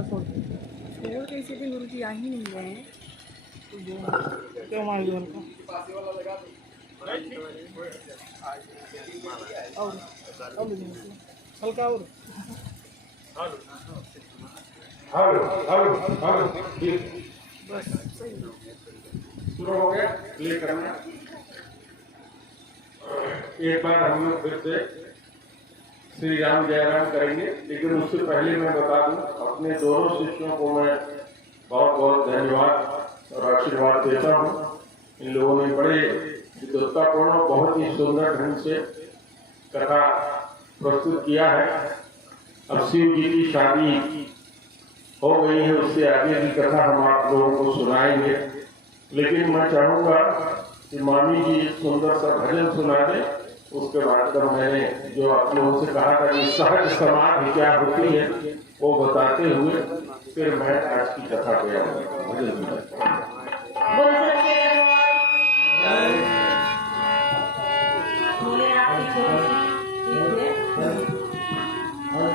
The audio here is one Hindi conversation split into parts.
का छोड़ कैसे थे गुरु जी आ ही नहीं रहे हैं क्यों मार दिया उनको और हल्का और हेलो हेलो हेलो बस सही शुरू हो गया क्लिक करना। एक बार हम लोग फिर से श्री राम जय राम करेंगे, लेकिन उससे पहले मैं बता दूं अपने दोनों शिष्यों को मैं बहुत बहुत धन्यवाद और आशीर्वाद देता हूं। इन लोगों ने बड़े विद्वत्तापूर्ण और बहुत ही सुंदर ढंग से कथा प्रस्तुत किया है। अब शिव जी की शादी हो गई है, उससे आगे की कथा हम आप लोगों को सुनाएंगे, लेकिन मैं चाहूंगा कि मामी जी एक सुंदर सा भजन सुना दें। उसके बाद कर मैंने जो आप लोगों से कहा था कि सहज समाधि क्या होती है वो बताते हुए फिर मैं आज की कथा पे आऊंगा। भजन सुना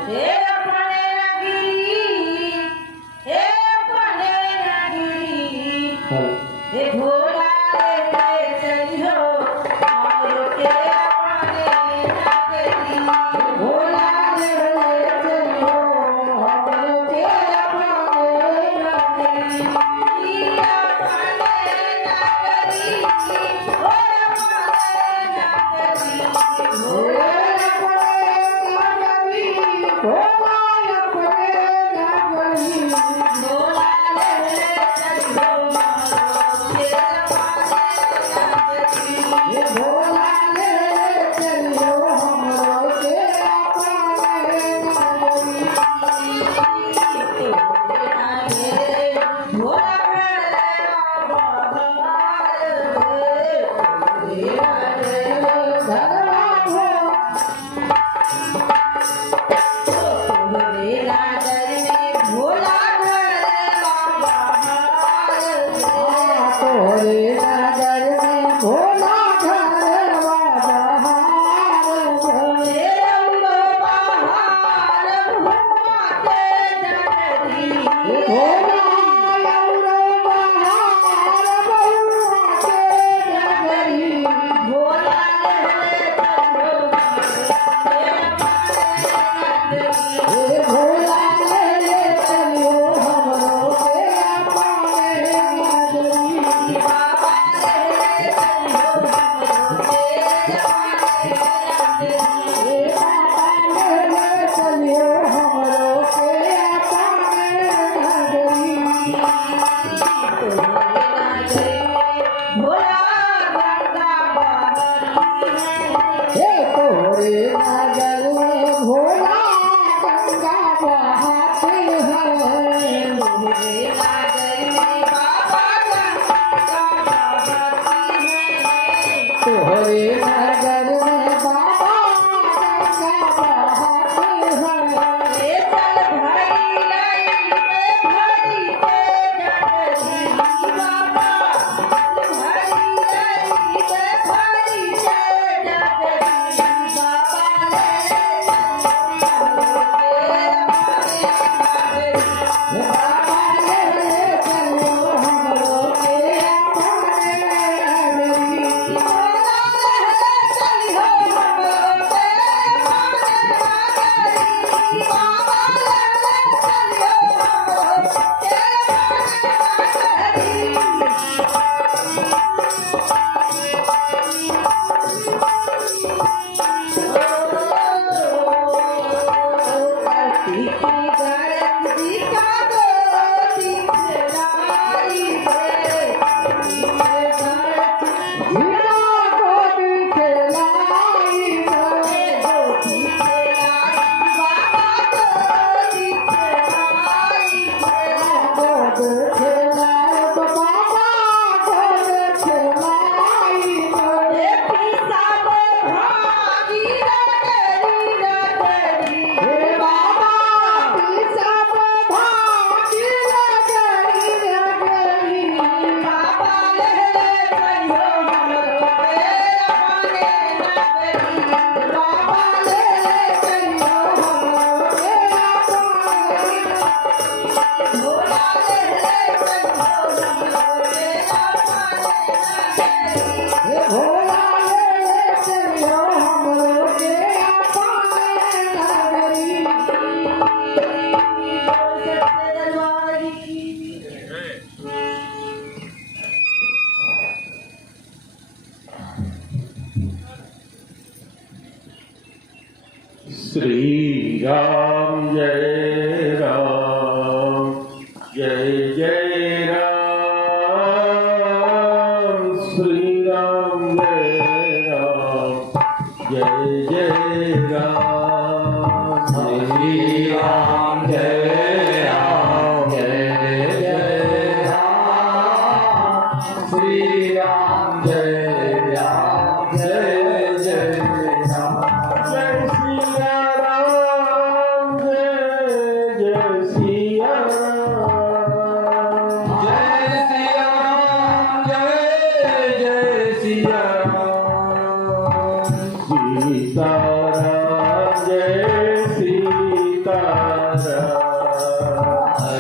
Yeah.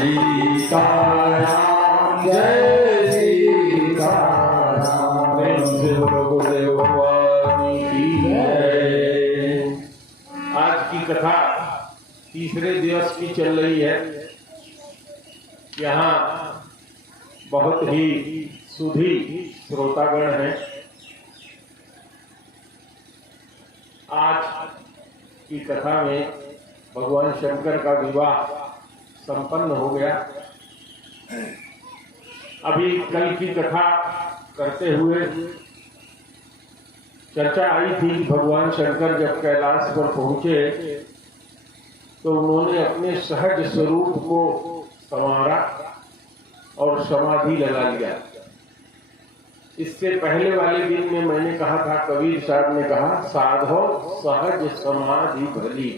सीताराम जय सीताराम। प्रेम से बोलो गुरुदेव भगवान की जय। आज की कथा तीसरे दिवस की चल रही है। यहाँ बहुत ही सुधी श्रोतागण हैं। आज की कथा में भगवान शंकर का विवाह संपन्न हो गया। अभी कल की कथा करते हुए चर्चा आई थी कि भगवान शंकर जब कैलाश पर पहुंचे तो उन्होंने अपने सहज स्वरूप को संवारा और समाधि लगा लिया। इससे पहले वाले दिन में मैंने कहा था, कबीर साहब ने कहा, साधो सहज समाधि भली।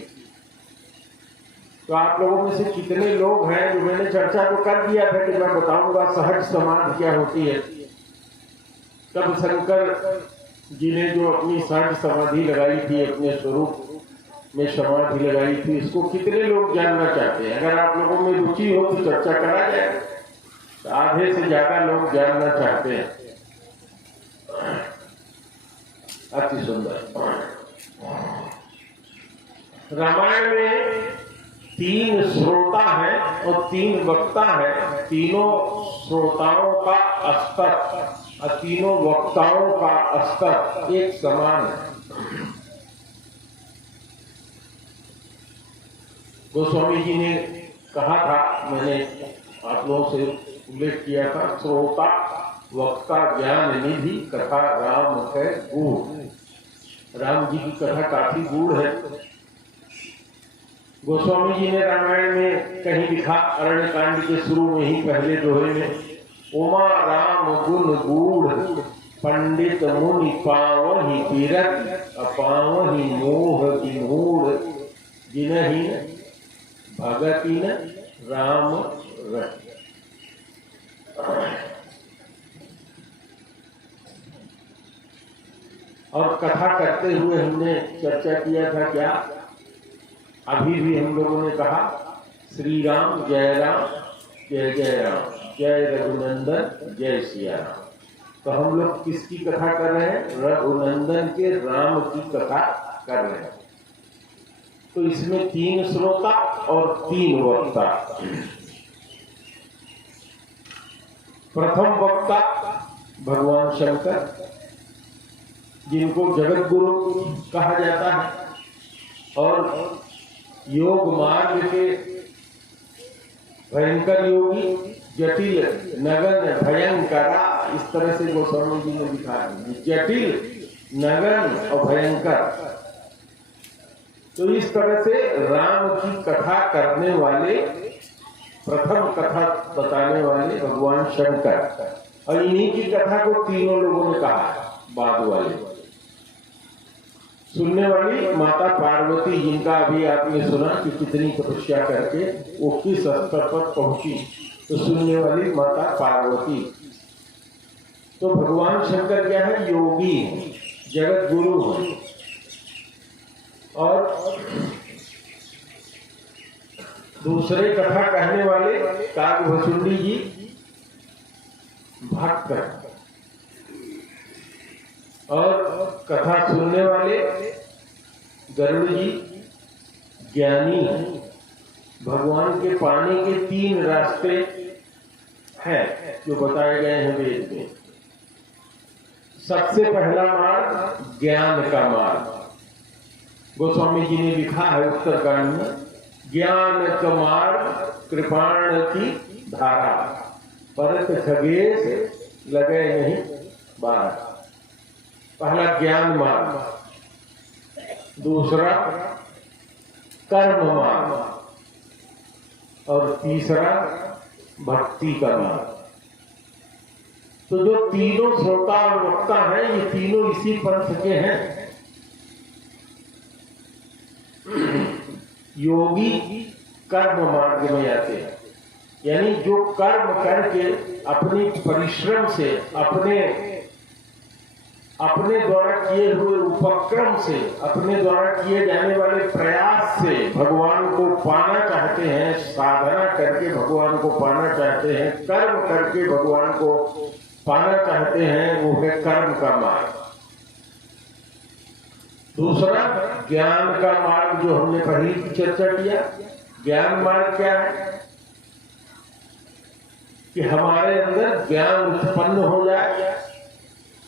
तो आप लोगों में से कितने लोग हैं जो, मैंने चर्चा तो कर दिया था कि मैं बताऊंगा सहज समाधि क्या होती है। तब शंकर जी ने जो अपनी सहज समाधि लगाई थी, अपने स्वरूप में समाधि लगाई थी, इसको कितने लोग जानना चाहते हैं? अगर आप लोगों में रुचि हो तो चर्चा करा जाए। तो आधे से ज्यादा लोग जानना चाहते हैं। अति सुंदर। रामायण में 3 श्रोता हैं और 3 वक्ता हैं। तीनों श्रोताओं का स्तर और तीनों वक्ताओं का स्तर एक समान है। गोस्वामी जी ने कहा था, मैंने आप लोगों से उल्लेख किया था, श्रोता वक्ता ज्ञान निधि कथा राम है गूढ़। राम जी की कथा काफी गूढ़ है। गोस्वामी जी ने रामायण में कहीं लिखा, अरण्य कांड के शुरू में ही पहले दोहे में, उमा राम गुण गूढ़ पंडित मुनि पावहि तीरथ अपावहि मोह विमूढ़ जिनहि भगति न राम रथ। और कथा करते हुए हमने चर्चा किया था क्या, अभी भी हम लोगों ने कहा, श्री राम जय जय राम, जय रघुनंदन जय सिया राम। तो हम लोग किसकी कथा कर रहे हैं? रघुनंदन के राम की कथा कर रहे हैं। तो इसमें 3 श्रोता और 3 वक्ता। प्रथम वक्ता भगवान शंकर, जिनको जगत गुरु कहा जाता है और योग मार्ग के भयंकर योगी, जटिल नगन भयंकरा, इस तरह से गोस्वामी जी ने लिखा है, जटिल नगन और भयंकर। तो इस तरह से राम की कथा करने वाले, प्रथम कथा बताने वाले भगवान शंकर, और इन्हीं की कथा को तीनों लोगों ने कहा, बाद वाले सुनने वाली माता पार्वती, जिनका अभी आपने सुना कि कितनी तपस्या करके वो किस स्तर पर पहुंची, तो सुनने वाली माता पार्वती। तो भगवान शंकर क्या है? योगी, जगत गुरु है। और दूसरे कथा कहने वाले कागभुसुंडी जी भक्त, और कथा सुनने वाले गरुड़ जी ज्ञानी हैं। भगवान के पाने के 3 रास्ते हैं जो बताए गए हैं वेद में। सबसे पहला मार्ग ज्ञान का मार्ग। गोस्वामी जी ने लिखा है उत्तरकांड में, ज्ञान का मार्ग कृपाण की धारा, परत खगेश लगे नहीं बार। पहला ज्ञान मार्ग, दूसरा कर्म मार्ग, और तीसरा भक्ति का मार्ग। तो जो तीनों श्रोता और वक्ता हैं, ये तीनों इसी पंथ के हैं। योगी कर्म मार्ग में आते हैं, यानी जो कर्म करके अपनी परिश्रम से, अपने अपने द्वारा किए हुए उपक्रम से, अपने द्वारा किए जाने वाले प्रयास से भगवान को पाना चाहते हैं, साधना करके भगवान को पाना चाहते हैं, कर्म करके भगवान को पाना चाहते हैं, वो है कर्म का मार्ग। दूसरा ज्ञान का मार्ग, जो हमने पहले की चर्चा किया। ज्ञान मार्ग क्या है? कि हमारे अंदर ज्ञान उत्पन्न हो जाए।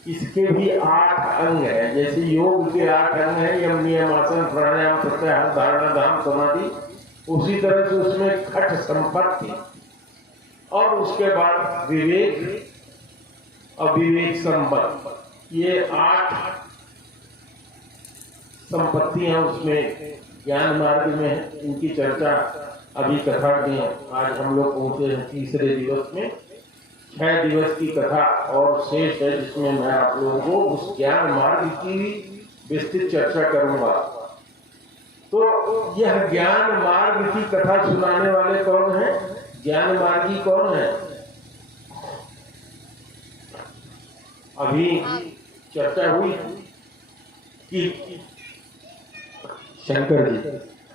इसके भी 8 अंग हैं। जैसे योग के 8 अंग हैं, यम नियम आसन प्राणायाम प्रत्याहार धारणा धाम समाधि, उसी तरह से उसमें खट संपत्ति और उसके बाद विवेक और विवेक संपत्ति, ये 8 संपत्तियां उसमें ज्ञान मार्ग में है। इनकी चर्चा अभी कथा में आज हम लोग पहुंचे हैं 3रे दिवस में। 6 दिवस की कथा और शेष है, जिसमें मैं आप लोगों को उस ज्ञान मार्ग की विस्तृत चर्चा करूंगा। तो यह ज्ञान मार्ग की कथा सुनाने वाले कौन है? ज्ञान मार्गी कौन है? अभी चर्चा हुई कि शंकर जी,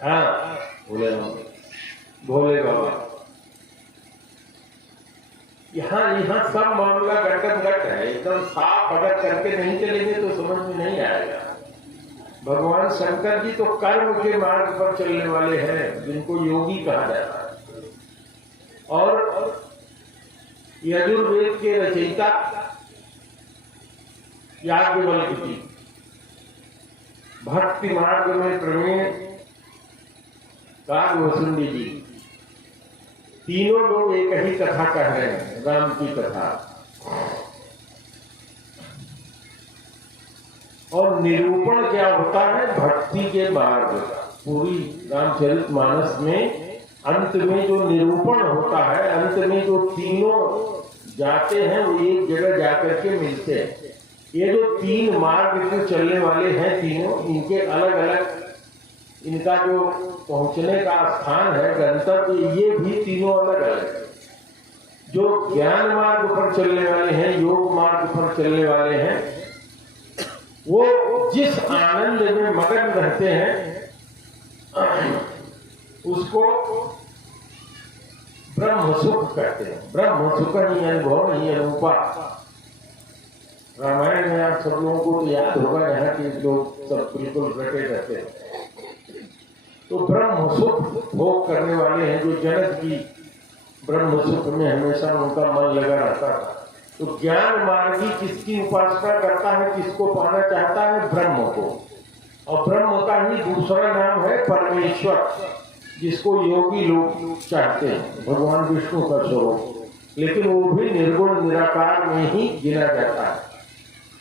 हाँ भोले बाबा, यहाँ सब मामला घट है, एकदम साफ अगर करके नहीं चलेंगे तो समझ में नहीं आएगा। भगवान शंकर जी तो कर्म के मार्ग पर चलने वाले हैं, जिनको योगी कहा जाता है। और यजुर्वेद के रचयिता याज्ञवल्क्य जी, भक्ति मार्ग में प्रवीण कागभूषुंडी जी, तीनों लोग एक ही कथा कह रहे हैं, राम की कथा। और निरूपण क्या होता है? भक्ति के मार्ग का। पूरी रामचरितमानस में अंत में जो निरूपण होता है, अंत में जो तीनों जाते हैं वो एक जगह जाकर के मिलते हैं। ये जो 3 मार्ग जो चलने वाले हैं तीनों, इनके अलग अलग इनका जो पहुंचने का स्थान है, गंतव्य, ये भी तीनों अलग अलग है। जो ज्ञान मार्ग पर चलने वाले हैं, योग मार्ग पर चलने वाले हैं, वो जिस आनंद में मगन रहते हैं उसको ब्रह्म सुख कहते हैं। ब्रह्म सुख ही अनुभव ही अनूपा। रामायण में आप सब लोगों को तो याद होगा, यहाँ के लोग सब बिल्कुल रटे रहते हैं। तो ब्रह्म सुख भोग करने वाले हैं, जो जनक की ब्रह्म सुख में हमेशा उनका मन लगा रहता है। तो ज्ञान मार्गी किसकी उपासना करता है, किसको पाना चाहता है? ब्रह्म को। और ब्रह्म का ही दूसरा नाम है परमेश्वर, जिसको योगी लोग चाहते हैं, भगवान विष्णु का स्वरूप, लेकिन वो भी निर्गुण निराकार में ही गिना जाता है।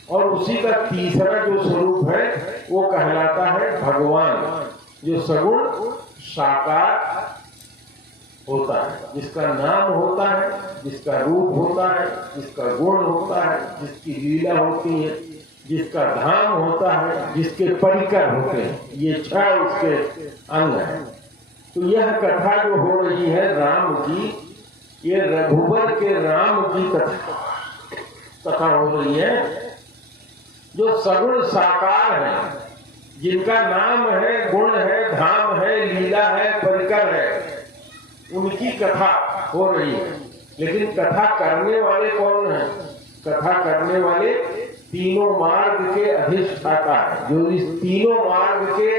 और उसी का तीसरा जो स्वरूप है वो कहलाता है भगवान, जो सगुण साकार होता है, जिसका नाम होता है, जिसका रूप होता है, जिसका गुण होता है, जिसकी लीला होती है, जिसका धाम होता है, जिसके परिकर होते हैं। ये 6 उसके अंग हैं। तो यह कथा जो हो रही है राम की, ये रघुवर के राम की कथा हो रही है, जो सगुण साकार है, जिनका नाम है, गुण है, धाम है, लीला है, परिकर है, उनकी कथा हो रही है। लेकिन कथा करने वाले कौन है? कथा करने वाले तीनों मार्ग के अधिष्ठाता है, जो इस तीनों मार्ग के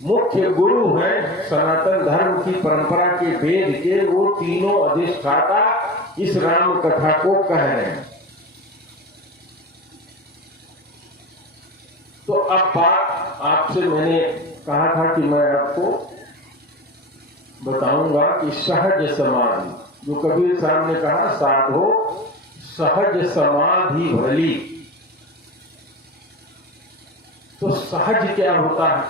मुख्य गुरु हैं, सनातन धर्म की परंपरा के वेद के, वो तीनों अधिष्ठाता इस राम कथा को कह रहे हैं। तो अब बात आपसे मैंने कहा था कि मैं आपको बताऊंगा कि सहज समाधि, जो कबीर साहब ने कहा, साधो सहज समाधि भली। तो सहज क्या होता है?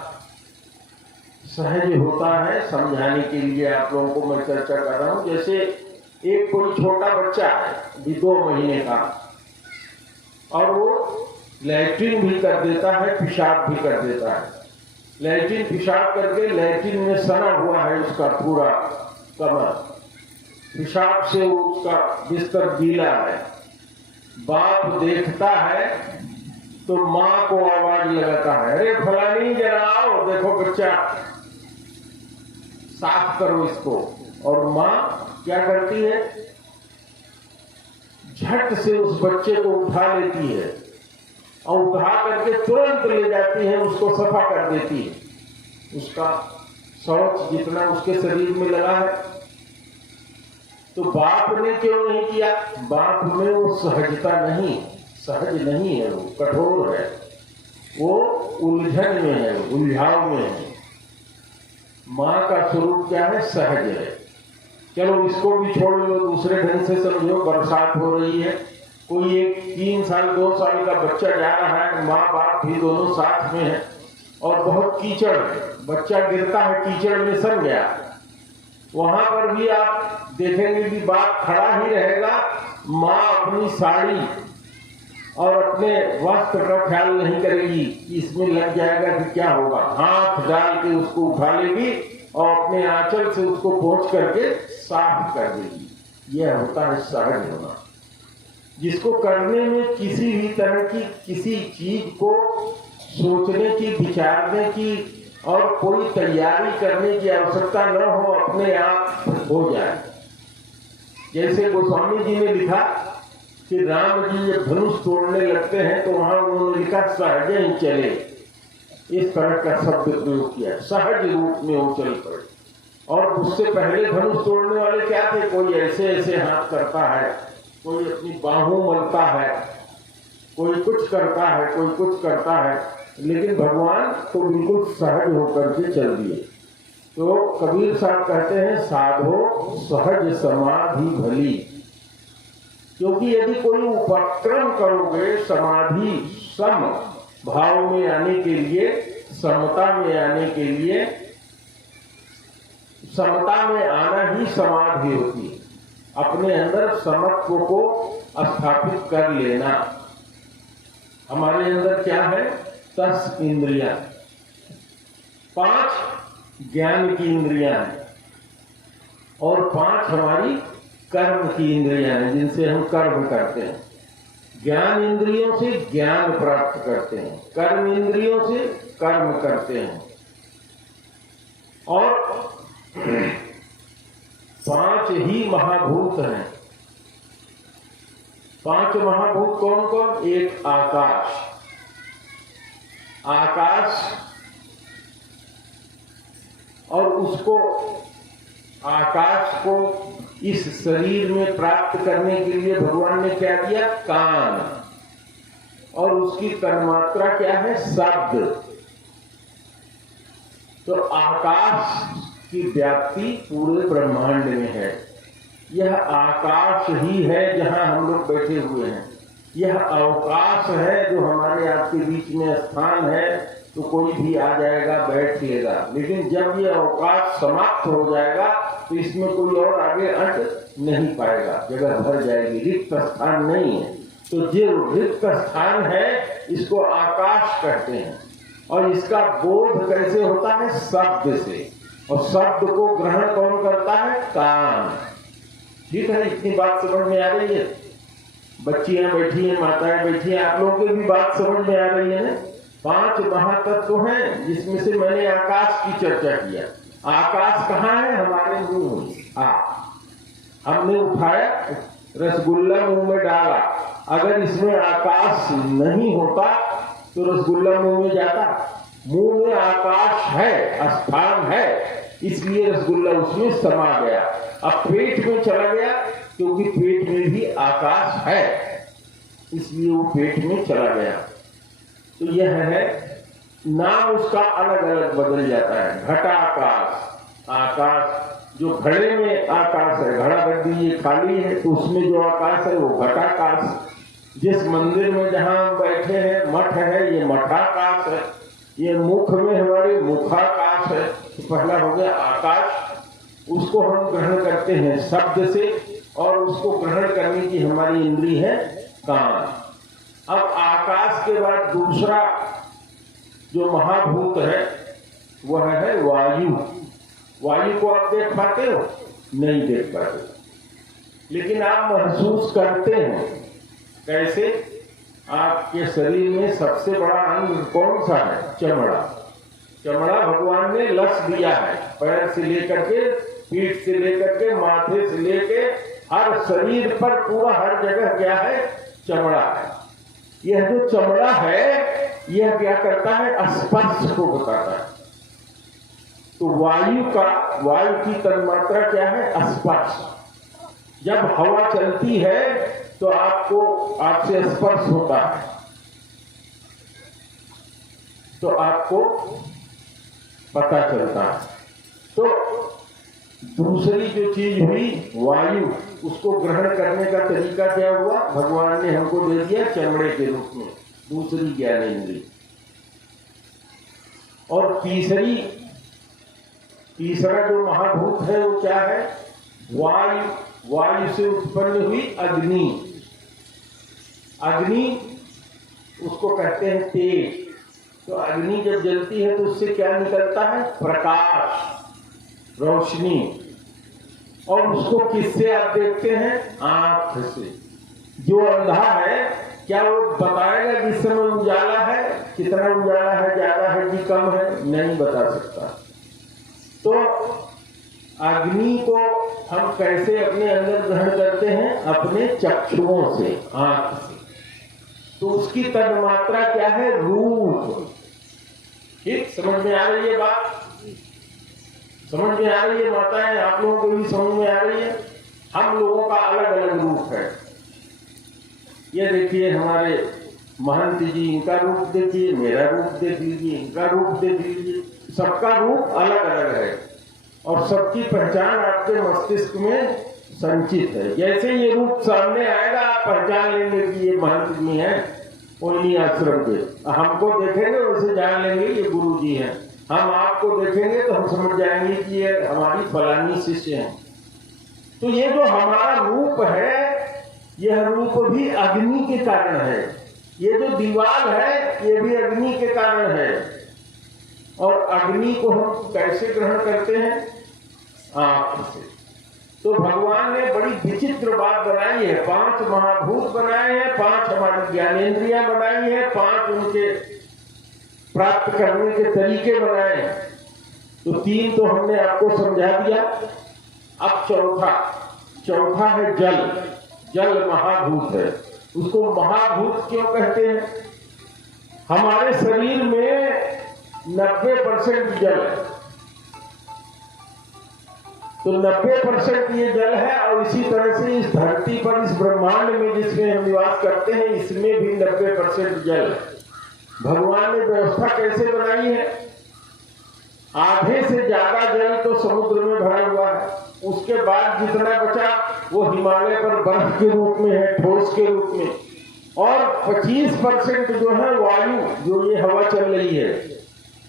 सहज होता है, समझाने के लिए आप लोगों को मैं चर्चा कर रहा हूं। जैसे एक कोई छोटा बच्चा है, अभी 2 महीने का, और वो लैट्रिन भी कर देता है, पेशाब भी कर देता है। लैट्रिन पेशाब करके लैट्रिन में सना हुआ है उसका पूरा कमर, पेशाब से उसका बिस्तर गीला है। बाप देखता है तो माँ को आवाज लगाता है, अरे फलानी जरा आओ, देखो बच्चा साफ करो इसको। और माँ क्या करती है, झट से उस बच्चे को उठा लेती है और उठा करके तुरंत ले जाती है, उसको सफा कर देती है। उसका शौच जितना उसके शरीर में लगा है। तो बाप ने क्यों नहीं किया? बाप में वो सहजता नहीं, सहज नहीं है, वो कठोर है, वो उलझन में है, उलझाव में है। माँ का स्वरूप क्या है? सहज है। चलो इसको भी छोड़ लो, दूसरे ढंग से समझो। बरसात हो रही है, कोई एक 3 साल 2 साल का बच्चा जा रहा है, माँ बाप भी दोनों साथ में है और बहुत कीचड़ है, बच्चा गिरता है, कीचड़ में सन गया। वहां पर भी आप देखेंगे कि बाप खड़ा ही रहेगा, माँ अपनी साड़ी और अपने वस्त्र का ख्याल नहीं करेगी, इसमें लग जाएगा कि क्या होगा, हाथ डाल के उसको उठा लेगी और अपने आंचल से उसको पोंछ करके साफ कर देगी। यह होता है सहज होना, जिसको करने में किसी भी तरह की किसी चीज को सोचने की, विचारने की और कोई तैयारी करने की आवश्यकता न हो, अपने आप हो जाए। जैसे गोस्वामी जी ने लिखा कि राम जी जब धनुष तोड़ने लगते हैं तो वहां उन्होंने लिखा सहज ही चले, इस तरह का शब्द प्रयोग किया, सहज रूप में वो चल पड़े। और उससे पहले धनुष तोड़ने वाले क्या थे? कोई ऐसे ऐसे हाथ करता है, कोई अपनी बाहों मलता है, कोई कुछ करता है, कोई कुछ करता है, लेकिन भगवान तो बिल्कुल सहज होकर के चल दिए। तो कबीर साहब कहते हैं, साधो सहज समाधि भली। क्योंकि यदि कोई उपक्रम करोगे समाधि, सम भाव में आने के लिए, समता में आने के लिए, समता में आना ही समाधि होती है, अपने अंदर समत्व को स्थापित कर लेना। हमारे अंदर क्या है? 10 इंद्रियां, 5 ज्ञान की इंद्रियां हैं और 5 हमारी कर्म की इंद्रियां हैं, जिनसे हम कर्म करते हैं। ज्ञान इंद्रियों से ज्ञान प्राप्त करते हैं, कर्म इंद्रियों से कर्म करते हैं। और 5 ही महाभूत हैं। 5 महाभूत कौन कौन? एक आकाश, आकाश, और उसको आकाश को इस शरीर में प्राप्त करने के लिए भगवान ने क्या दिया? कान। और उसकी तन्मात्रा क्या है? शब्द। तो आकाश की व्याप्ति पूरे ब्रह्मांड में है। यह आकाश ही है जहां हम लोग बैठे हुए हैं। यह अवकाश है जो हमारे आपके बीच में स्थान है, तो कोई भी आ जाएगा, बैठ लेगा। लेकिन जब ये अवकाश समाप्त हो जाएगा तो इसमें कोई और आगे अट नहीं पाएगा, जगह भर जाएगी, रिक्त स्थान नहीं है। तो जो रिक्त स्थान है इसको आकाश कहते हैं। और इसका बोध कैसे होता है? शब्द से। और शब्द को ग्रहण कौन करता है? कान। ठीक है, इतनी बात समझ में आ रही है? बच्चियां बैठी हैं, माताएं बैठी हैं, आप लोगों की भी बात समझ में आ रही है ना? 5 महातत्व हैं, जिसमें से मैंने आकाश की चर्चा किया। आकाश कहाँ है? हमारे मुंह में। हमने उठाया, रसगुल्ला मुंह में डाला, अगर इसमें आकाश नहीं होता तो रसगुल्ला मुंह में जाता? मुंह में आकाश है, स्थान है, इसलिए रसगुल्ला उसमें समा गया। अब पेट में चला गया, क्योंकि पेट में भी आकाश है, इसलिए वो पेट में चला गया। तो यह है, नाम उसका अलग अलग बदल जाता है। घटाकाश, आकाश जो घड़े में आकाश है, घड़ा कर दीजिए खाली है तो उसमें जो आकाश है वो घटाकाश। जिस मंदिर में जहां हम बैठे हैं, मठ है, ये मठाकाश है। ये मुख में हमारे मुखाकाश है। तो पहला हो गया आकाश, उसको हम ग्रहण करते हैं शब्द से, और उसको ग्रहण करने की हमारी इंद्री है कान। अब आकाश के बाद दूसरा जो महाभूत है वह है वायु। वायु को आप देख पाते हो? नहीं देख पाते, लेकिन आप महसूस करते हैं। कैसे? आपके शरीर में सबसे बड़ा अंग कौन सा है? चमड़ा। चमड़ा भगवान ने लस दिया है, पैर से लेकर के, पीठ से लेकर के, माथे से लेके हर शरीर पर पूरा हर जगह क्या है? चमड़ा है। यह जो चमड़ा है यह क्या करता है? स्पर्श को बताता है। तो वायु की तन्मात्रा क्या है? स्पर्श। जब हवा चलती है तो आपसे स्पर्श होता है, तो आपको पता चलता है। तो दूसरी जो चीज हुई वायु, उसको ग्रहण करने का तरीका क्या हुआ? भगवान ने हमको दे दिया चमड़े के रूप में, दूसरी ज्ञानेंद्रिय। और तीसरा जो महाभूत है वो क्या है? वायु से उत्पन्न हुई अग्नि। अग्नि उसको कहते हैं तेज। तो अग्नि जब जलती है तो उससे क्या निकलता है? प्रकाश, रोशनी। और उसको किससे आप देखते हैं? आंख से। जो अंधा है क्या वो बताएगा कि इस समय उजाला है? कितना उजाला है, ज्यादा है कि कम है? नहीं बता सकता। तो अग्नि को हम कैसे अपने अंदर ग्रहण करते हैं? अपने चक्षुओं से, आंख से। तो उसकी तन्मात्रा क्या है? रूप। ठीक, समझ में आ रही है बात? समझ में आ रही है माताएं? आप लोगों को भी समझ में आ रही है? हम लोगों का अलग अलग रूप है। ये देखिए हमारे महंत जी, इनका रूप देखिए, मेरा रूप देख लीजिए, इनका रूप देख लीजिए। सबका रूप अलग अलग है और सबकी पहचान आपके मस्तिष्क में संचित है। जैसे ये रूप सामने आएगा आप पहचान लेंगे कि ये महंत जी हैं, कोई आश्रम के। हमको देखेंगे वैसे जान लेंगे ये गुरु जी हैं। हम आपको देखेंगे तो हम समझ जाएंगे कि ये हमारी फलानी शिष्य हैं। तो ये जो हमारा रूप है, यह रूप भी अग्नि के कारण है। ये जो दीवार है ये भी अग्नि के कारण है। और अग्नि को हम कैसे ग्रहण करते हैं? आंख से। तो भगवान ने बड़ी विचित्र बात बनाई है। 5 महाभूत बनाए हैं, 5 हमारी ज्ञानेंद्रियां बनाई है, 5 उनके प्राप्त करने के तरीके बनाए हैं। तो 3 तो हमने आपको समझा दिया। अब चौथा है जल। जल महाभूत है। उसको महाभूत क्यों कहते हैं? हमारे शरीर में 90% जल है। तो 90% ये जल है। और इसी तरह से इस धरती पर, इस ब्रह्मांड में जिसमें हम निवास करते हैं, इसमें भी 90% जल है। भगवान ने व्यवस्था कैसे बनाई है? आधे से ज्यादा जल तो समुद्र में भरा हुआ है। उसके बाद जितना बचा वो हिमालय पर बर्फ के रूप में है, ठोस के रूप में। और 25% जो है वायु, जो ये हवा चल रही है,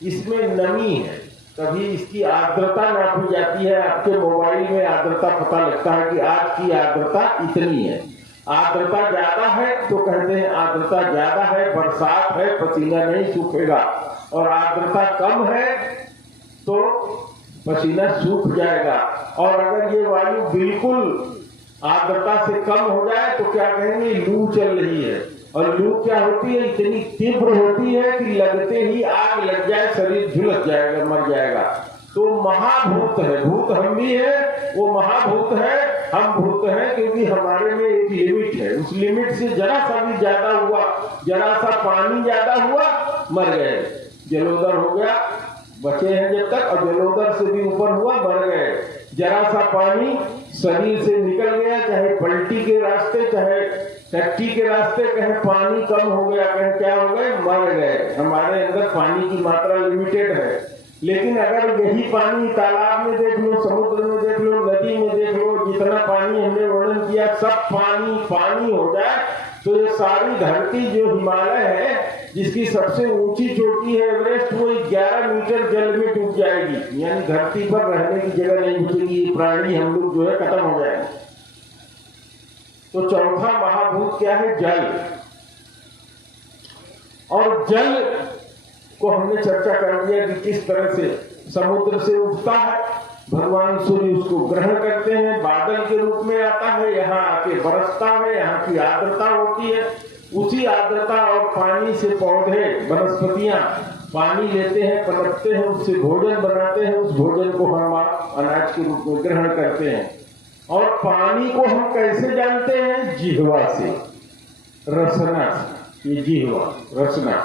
इसमें नमी है। कभी इसकी आर्द्रता नापी जाती है। आपके मोबाइल में आर्द्रता पता लगता है कि आज की आर्द्रता इतनी है। आर्द्रता ज्यादा है तो कहते हैं आर्द्रता ज्यादा है, बरसात है, पसीना नहीं सूखेगा। और आर्द्रता कम है तो पसीना सूख जाएगा। और अगर ये वायु बिल्कुल आर्द्रता से कम हो जाए तो क्या कहेंगे? लू चल रही है। और लू क्या होती है? इतनी तीव्र होती है कि लगते ही आग लग जाए, शरीर झुलस जाएगा, मर जाएगा। तो महाभूत है। भूत हम भी है, वो महाभूत है, हम भूत हैं। क्योंकि हमारे में एक लिमिट है। उस लिमिट से जरा सा भी ज्यादा हुआ, जरा सा पानी ज्यादा हुआ, मर गए। जलोदर हो गया, बचे हैं जब तक। और जलोदर से भी ऊपर हुआ, मर गए। जरा सा पानी शरीर से निकल गया, चाहे पलटी के रास्ते, चाहे टट्टी के रास्ते, कहीं पानी कम हो गया, कहीं क्या हो गए, मर गए। हमारे अंदर पानी की मात्रा लिमिटेड है। लेकिन अगर यही पानी तालाब में देख लो, समुद्र में देख लो, नदी में देख लो, जितना पानी हमने वर्णन किया, सब पानी हो जाए तो ये सारी धरती जो हिमालय है, जिसकी सबसे ऊंची चोटी है एवरेस्ट, वो 11 मीटर जल में डूब जाएगी। यानी धरती पर रहने की जगह नहीं बचेगी। प्राणी हम लोग जो है खत्म हो जाएंगे। तो चौथा महाभूत क्या है? जल। और जल को हमने चर्चा कर दिया कि किस तरह से समुद्र से उठता है, भगवान सूर्य उसको ग्रहण करते हैं, बादल के रूप में आता है, यहाँ आके बरसता है, यहाँ की आर्द्रता होती है, उसी आर्द्रता और पानी से पौधे वनस्पतियां पानी लेते हैं, पनपते हैं, उससे भोजन बनाते हैं, उस भोजन को हम अनाज के रूप में ग्रहण करते हैं। और पानी को हम कैसे जानते हैं? जिह्वा से, रसना। ये जिह्वा, रसना।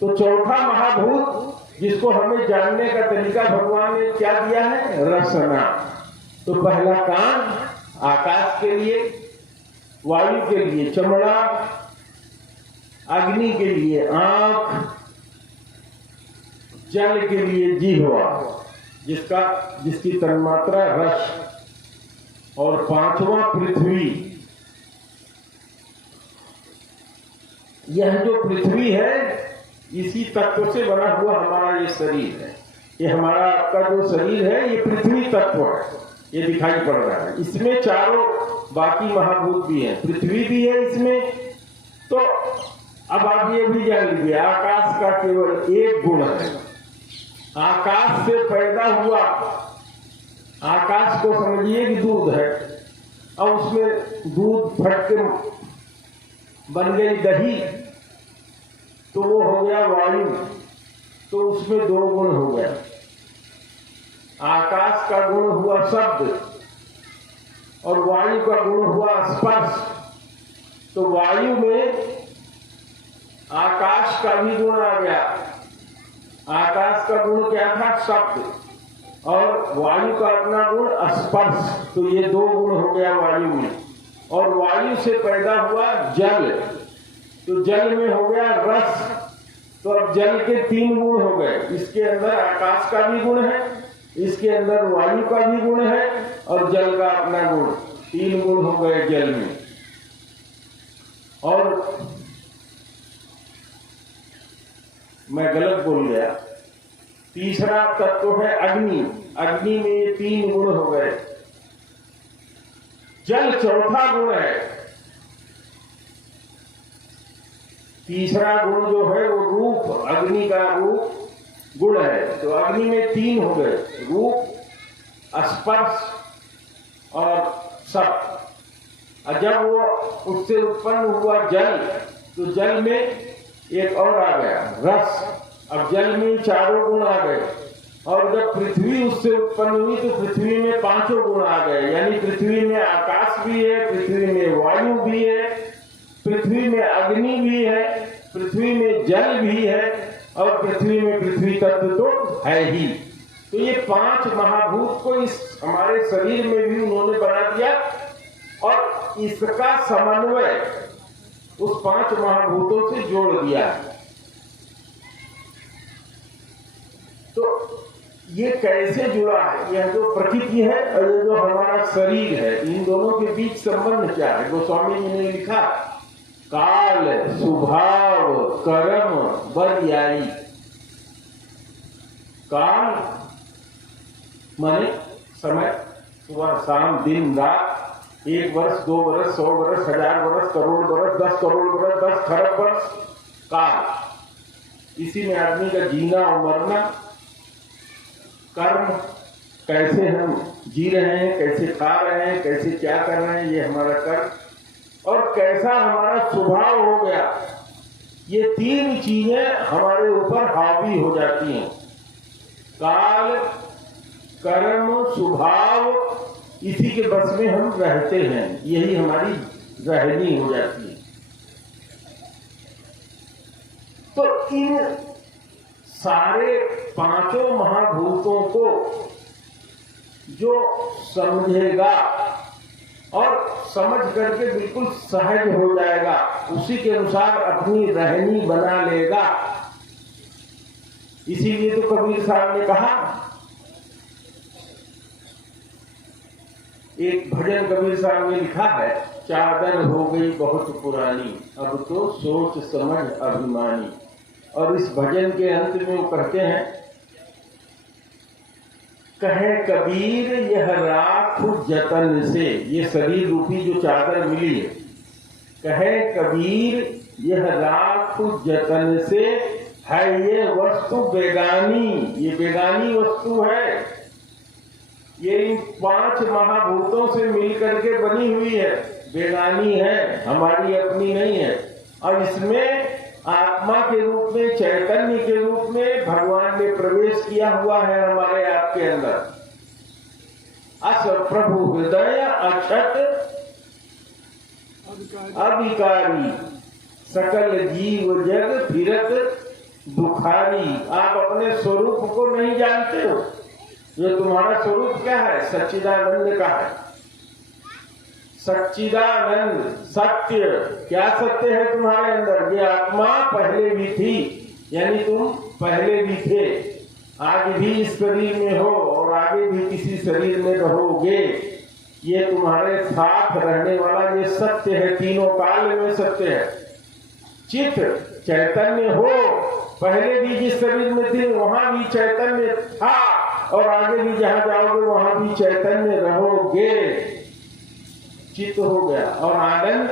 तो चौथा महाभूत जिसको हमें जानने का तरीका भगवान ने क्या दिया है? रसना। तो पहला कान आकाश के लिए, वायु के लिए चमड़ा, अग्नि के लिए आंख, जल के लिए जिह्वा जिसकी तन्मात्रा रस, और पांचवा पृथ्वी। यह जो पृथ्वी है इसी तत्व से बना हुआ हमारा ये शरीर है। ये हमारा आपका जो शरीर है ये पृथ्वी तत्व है, ये दिखाई पड़ रहा है। इसमें चारों बाकी महाभूत भी हैं, पृथ्वी भी है इसमें। तो अब आप ये भी जान लीजिए, आकाश का केवल एक गुण है। आकाश से पैदा हुआ, आकाश को समझिए कि दूध है, और उसमें दूध फट के बन गई दही, तो वो हो गया वायु। तो उसमें दो गुण हो गए। आकाश का गुण हुआ शब्द और वायु का गुण हुआ स्पर्श। तो वायु में आकाश का भी गुण आ गया। आकाश का गुण क्या था? शब्द। और वायु का अपना गुण स्पर्श। तो ये दो गुण हो गया वायु में। और वायु से पैदा हुआ जल, तो जल में हो गया रस। तो अब जल के तीन गुण हो गए। इसके अंदर आकाश का भी गुण है, इसके अंदर वायु का भी गुण है, और जल का अपना गुण। तीन गुण हो गए जल में। और मैं गलत बोल गया, तीसरा तत्व है अग्नि। अग्नि में ये तीन गुण हो गए। जल चौथा गुण है। तीसरा गुण जो है वो रूप, अग्नि का रूप गुण है। तो अग्नि में तीन हो गए, रूप, स्पर्श और शब्द। और जब वो उससे उत्पन्न हुआ जल, तो जल में एक और आ गया, रस। अब जल में चारों गुण आ गए। और जब पृथ्वी उससे उत्पन्न हुई तो पृथ्वी में पांचों गुण आ गए। यानी पृथ्वी में आकाश भी है, पृथ्वी में वायु भी है, पृथ्वी में अग्नि भी है, पृथ्वी में जल भी है, और पृथ्वी में पृथ्वी तत्व तो है ही। तो ये पांच महाभूत को इस हमारे शरीर में भी उन्होंने बना दिया, और इसका समन्वय उस पांच महाभूतों से जोड़ दिया। तो ये कैसे जुड़ा है? यह जो प्रकृति है और ये जो हमारा शरीर है, इन दोनों के बीच संबंध क्या है? गोस्वामी जी ने लिखा, काल स्वभाव कर्म बर्याई। काल माने समय, सुबह शाम दिन रात, 1 वर्ष 2 वर्ष 100 वर्ष 1000 वर्ष करोड़ वर्ष 10 करोड़ वर्ष 10 खरब वर्ष। काल, इसी में आदमी का जीना और मरना। कर्म, कैसे हम जी रहे हैं, कैसे खा रहे हैं, कैसे क्या कर रहे हैं, ये हमारा कर्म। और कैसा हमारा स्वभाव हो गया, ये तीन चीजें हमारे ऊपर हावी हो जाती हैं। काल, कर्म, स्वभाव, इसी के बस में हम रहते हैं, यही हमारी रहनी हो जाती है। तो इन सारे पांचों महाभूतों को जो समझेगा और समझ करके बिल्कुल सहज हो जाएगा, उसी के अनुसार अपनी रहनी बना लेगा। इसीलिए तो कबीर साहब ने कहा, एक भजन कबीर साहब ने लिखा है, चादर हो गई बहुत पुरानी, अब तो सोच समझ अभिमानी। और इस भजन के अंत में वो कहते हैं, कहे कबीर यह राख जतन से, ये शरीर रूपी जो चादर मिली है, कहे कबीर यह राख जतन से, है ये वस्तु बेगानी, ये बेगानी वस्तु है। ये इन 5 महाभूतों से मिलकर के बनी हुई है, बेगानी है, हमारी अपनी नहीं है। और इसमें आत्मा के रूप में, चैतन्य के रूप में भगवान ने प्रवेश किया हुआ है हमारे आपके अंदर। अस प्रभु हृदय अक्षत अविकारी, सकल जीव जग फिरत दुखारी। आप अपने स्वरूप को नहीं जानते हो। ये तुम्हारा स्वरूप क्या है? सच्चिदानंद का है। सच्चिदानंद, सत्य। क्या सत्य है तुम्हारे अंदर? ये आत्मा पहले भी थी, यानी तुम पहले भी थे, आज भी इस शरीर में हो और आगे भी किसी शरीर में रहोगे। ये तुम्हारे साथ रहने वाला ये सत्य है, तीनों काल में सत्य है। चित चैतन्य हो, पहले भी जिस शरीर में थे वहां भी चैतन्य था और आगे भी जहां जाओगे वहां भी चैतन्य रहोगे। चित हो गया। और आनंद,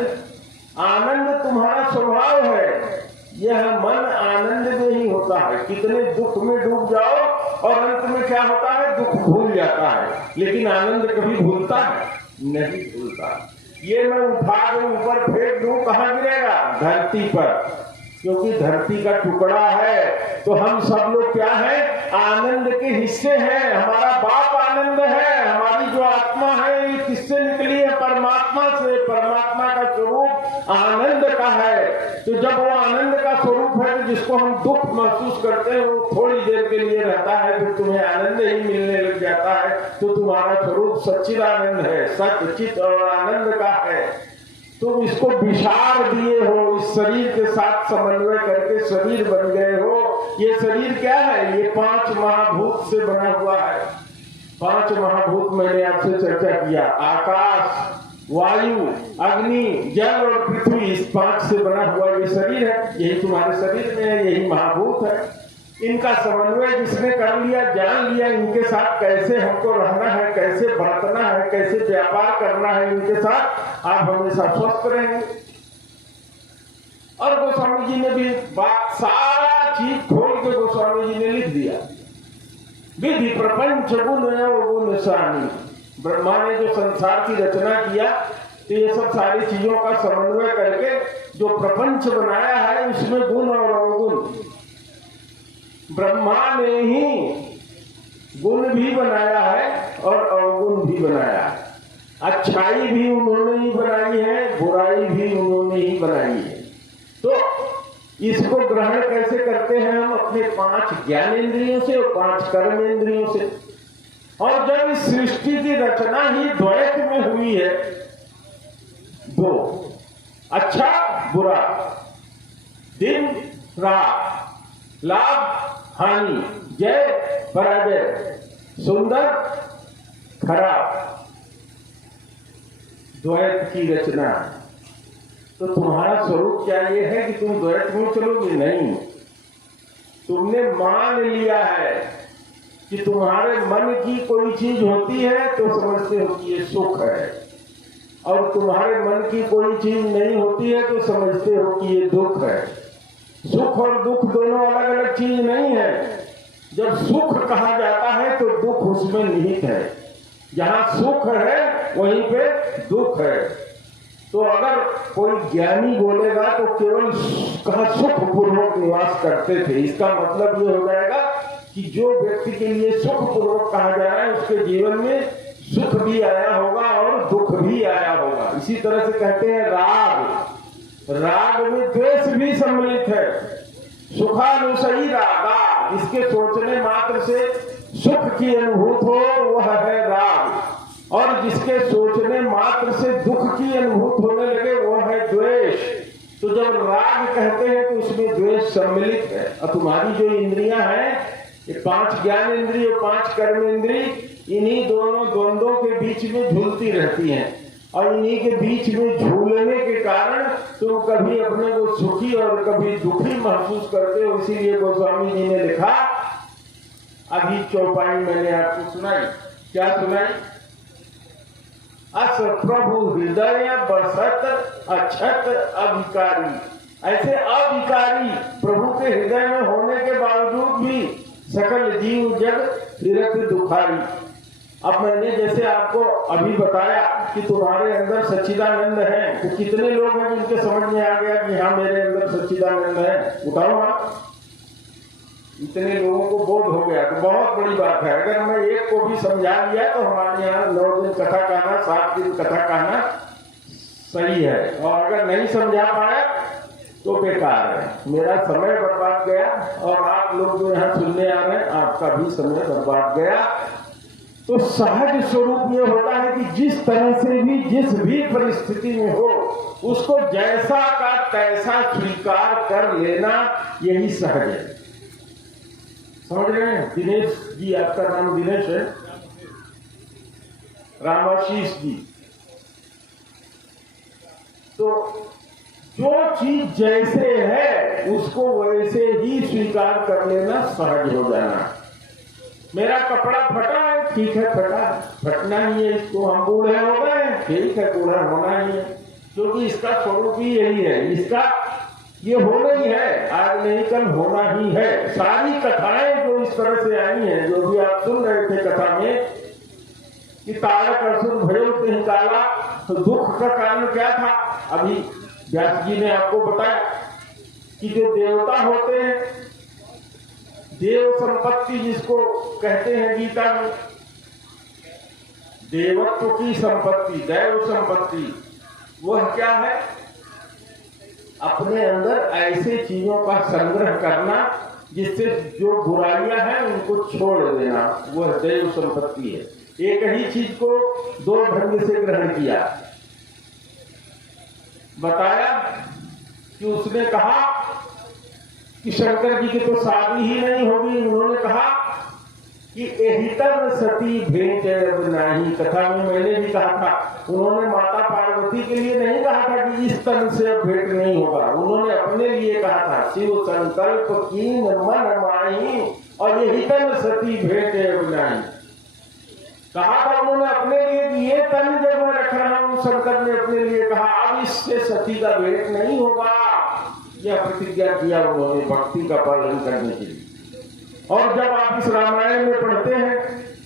आनंद तुम्हारा स्वभाव है। यह मन आनंद में ही होता है। कितने दुख में डूब जाओ और अंत में क्या होता है? दुख भूल जाता है। लेकिन आनंद कभी भूलता है? नहीं भूलता। ये मैं उठा के ऊपर फेंक दूं, कहां गिरेगा? धरती पर। क्योंकि धरती का टुकड़ा है। तो हम सब लोग क्या है? आनंद के हिस्से हैं। हमारा बाप आनंद है। हमारी जो आत्मा है ये किससे निकली है? परमात्मा से। परमात्मा का स्वरूप आनंद का है। तो जब वो आनंद का स्वरूप है तो जिसको हम दुख महसूस करते हैं वो थोड़ी देर के लिए रहता है, फिर तुम्हें आनंद ही मिलने लग जाता है। तो तुम्हारा स्वरूप सच्चिदानंद है, सत्य चित और आनंद का है। तुम इसको विशार दिए हो, इस शरीर के साथ समन्वय करके शरीर बन गए हो। ये शरीर क्या है? ये 5 महाभूत से बना हुआ है। 5 महाभूत मैंने आपसे चर्चा किया। आकाश, वायु, अग्नि, जल और पृथ्वी, इस 5 से बना हुआ ये शरीर है। यही तुम्हारे शरीर में है, यही महाभूत है। इनका समन्वय जिसने कर लिया, जान लिया इनके साथ कैसे हमको रहना है, कैसे बरतना है, कैसे व्यापार करना है इनके साथ, आप हमेशा स्वस्थ रहेंगे। और गोस्वामी जी ने भी बात सारा चीज खोल के गोस्वामी जी ने लिख दिया। विधि प्रपंच गुण गुण सानी। ब्रह्मा ने जो संसार की रचना किया तो ये सब सारी चीजों का समन्वय करके जो प्रपंच बनाया है उसमें गुण और अवगुण। ब्रह्मा ने ही गुण भी बनाया है और अवगुण भी बनाया है। अच्छाई भी उन्होंने ही बनाई है, बुराई भी उन्होंने ही बनाई है। तो इसको ग्रहण कैसे करते हैं हम? अपने 5 ज्ञानेंद्रियों से और 5 कर्मेंद्रियों से। और जब इस सृष्टि की रचना ही द्वैत में हुई है, 2 अच्छा बुरा, दिन रात, लाभ हानि, जय पराजय, सुंदर खराब, द्वैत की रचना। तो तुम्हारा स्वरूप क्या ये है कि तुम द्वैत में चलोगे? नहीं। तुमने मान लिया है कि तुम्हारे मन की कोई चीज होती है तो समझते हो कि ये सुख है, और तुम्हारे मन की कोई चीज नहीं होती है तो समझते हो कि ये दुख है। सुख और दुख दोनों अलग अलग चीज नहीं है। जब सुख कहा जाता है तो दुख उसमें निहित है। जहां सुख है वहीं पे दुख है। तो अगर कोई ज्ञानी बोलेगा तो केवल कहा सुख पूर्वक निवास करते थे, इसका मतलब ये हो जाएगा कि जो व्यक्ति के लिए सुख पूर्वक कहा जा रहा है उसके जीवन में सुख भी आया होगा और दुख भी आया होगा। इसी तरह से कहते हैं राग, राग में द्वेष भी सम्मिलित है। सुखानुसई राग, जिसके सोचने मात्र से सुख की अनुभूति हो वह है राग, और जिसके सोचने मात्र से दुख की अनुभूति होने लगे वह है द्वेष। तो जब राग कहते हैं तो उसमें द्वेष सम्मिलित है। और तुम्हारी जो इंद्रियां हैं, ये 5 ज्ञान इंद्रिय और 5 कर्म इंद्रिय, इन्हीं दोनों द्वंद्वों के बीच में झूलती रहती हैं। और इन्हीं के बीच में झूलने के कारण तुम कभी अपने को सुखी और कभी दुखी महसूस करते हो। इसीलिए गोस्वामी जी ने लिखा, अभी चौपाई मैंने आपको सुनाई। क्या सुनाई? अस प्रभु हृदय बसत अक्षत अभिकारी। ऐसे अभिकारी प्रभु के हृदय में होने के बावजूद भी सकल जीव जग फिरत दुखारी। अब मैंने जैसे आपको अभी बताया कि तुम्हारे अंदर सच्चिदानंद है, तो कितने लोग हैं जिनके समझ में आ गया कि हाँ मेरे अंदर सच्चिदानंद है? उठाओ आप। इतने लोगों को बोध हो गया तो बहुत बड़ी बात है। अगर मैं एक को भी समझा दिया तो हमारे यहाँ 9 दिन कथा कहना, 7 दिन कथा कहना सही है, और अगर नहीं समझा पाया तो बेकार है। मेरा समय बर्बाद गया और आप लोग जो यहाँ सुनने आ रहे हैं आपका भी समय बर्बाद गया। तो सहज स्वरूप ये होता है कि जिस तरह से भी, जिस भी परिस्थिति में हो, उसको जैसा का तैसा स्वीकार कर लेना, यही सहज है। समझ रहे हैं? दिनेश जी, आपका नाम दिनेश है? रामाशीष जी। तो जो चीज जैसे है उसको वैसे ही स्वीकार कर लेना, सहज हो जाना। मेरा कपड़ा फटा है, ठीक है, फटना ही है, इसको हम बूढ़े हो गए, ठीक है, बूढ़ा होना ही है, क्योंकि इसका स्वरूप ही यही है, इसका ये होना ही है, आज नहीं कल होना ही है। सारी कथाएं जो इस तरह से आई हैं, जो भी आप सुन रहे थे कथा में कि तारक असुर भयो तिहि काला, तो दुख का कारण क्या था? अभी व्यास जी ने आपको बताया कि जो देवता होते हैं, देव संपत्ति जिसको कहते हैं गीता में, देवत्व की संपत्ति, दैव संपत्ति, वह क्या है? अपने अंदर ऐसे चीजों का संग्रह करना जिससे जो बुराइयां हैं उनको छोड़ देना, वह दैव संपत्ति है। एक ही चीज को 2 ढंग से ग्रहण किया। बताया कि उसने कहा कि शंकर जी की तो शादी ही नहीं होगी। उन्होंने कहा कि एहितर सती भेंट अब नहीं। कथा में मैंने भी कहा था, उन्होंने माता पार्वती के लिए नहीं कहा था कि इस तन से अब भेंट नहीं होगा, उन्होंने अपने लिए कहा था, शिव संकल्प कीन मन माही और एहितर सती भेंट अब नहीं। कहा था उन्होंने अपने लिए कि ये तन जब मैं रख रहा हूं, शंकर ने अपने लिए कहा अब इससे सती का भेंट नहीं होगा। यह प्रतिज्ञा किया उन्होंने भक्ति का पालन करने के लिए। और जब आप इस रामायण में पढ़ते हैं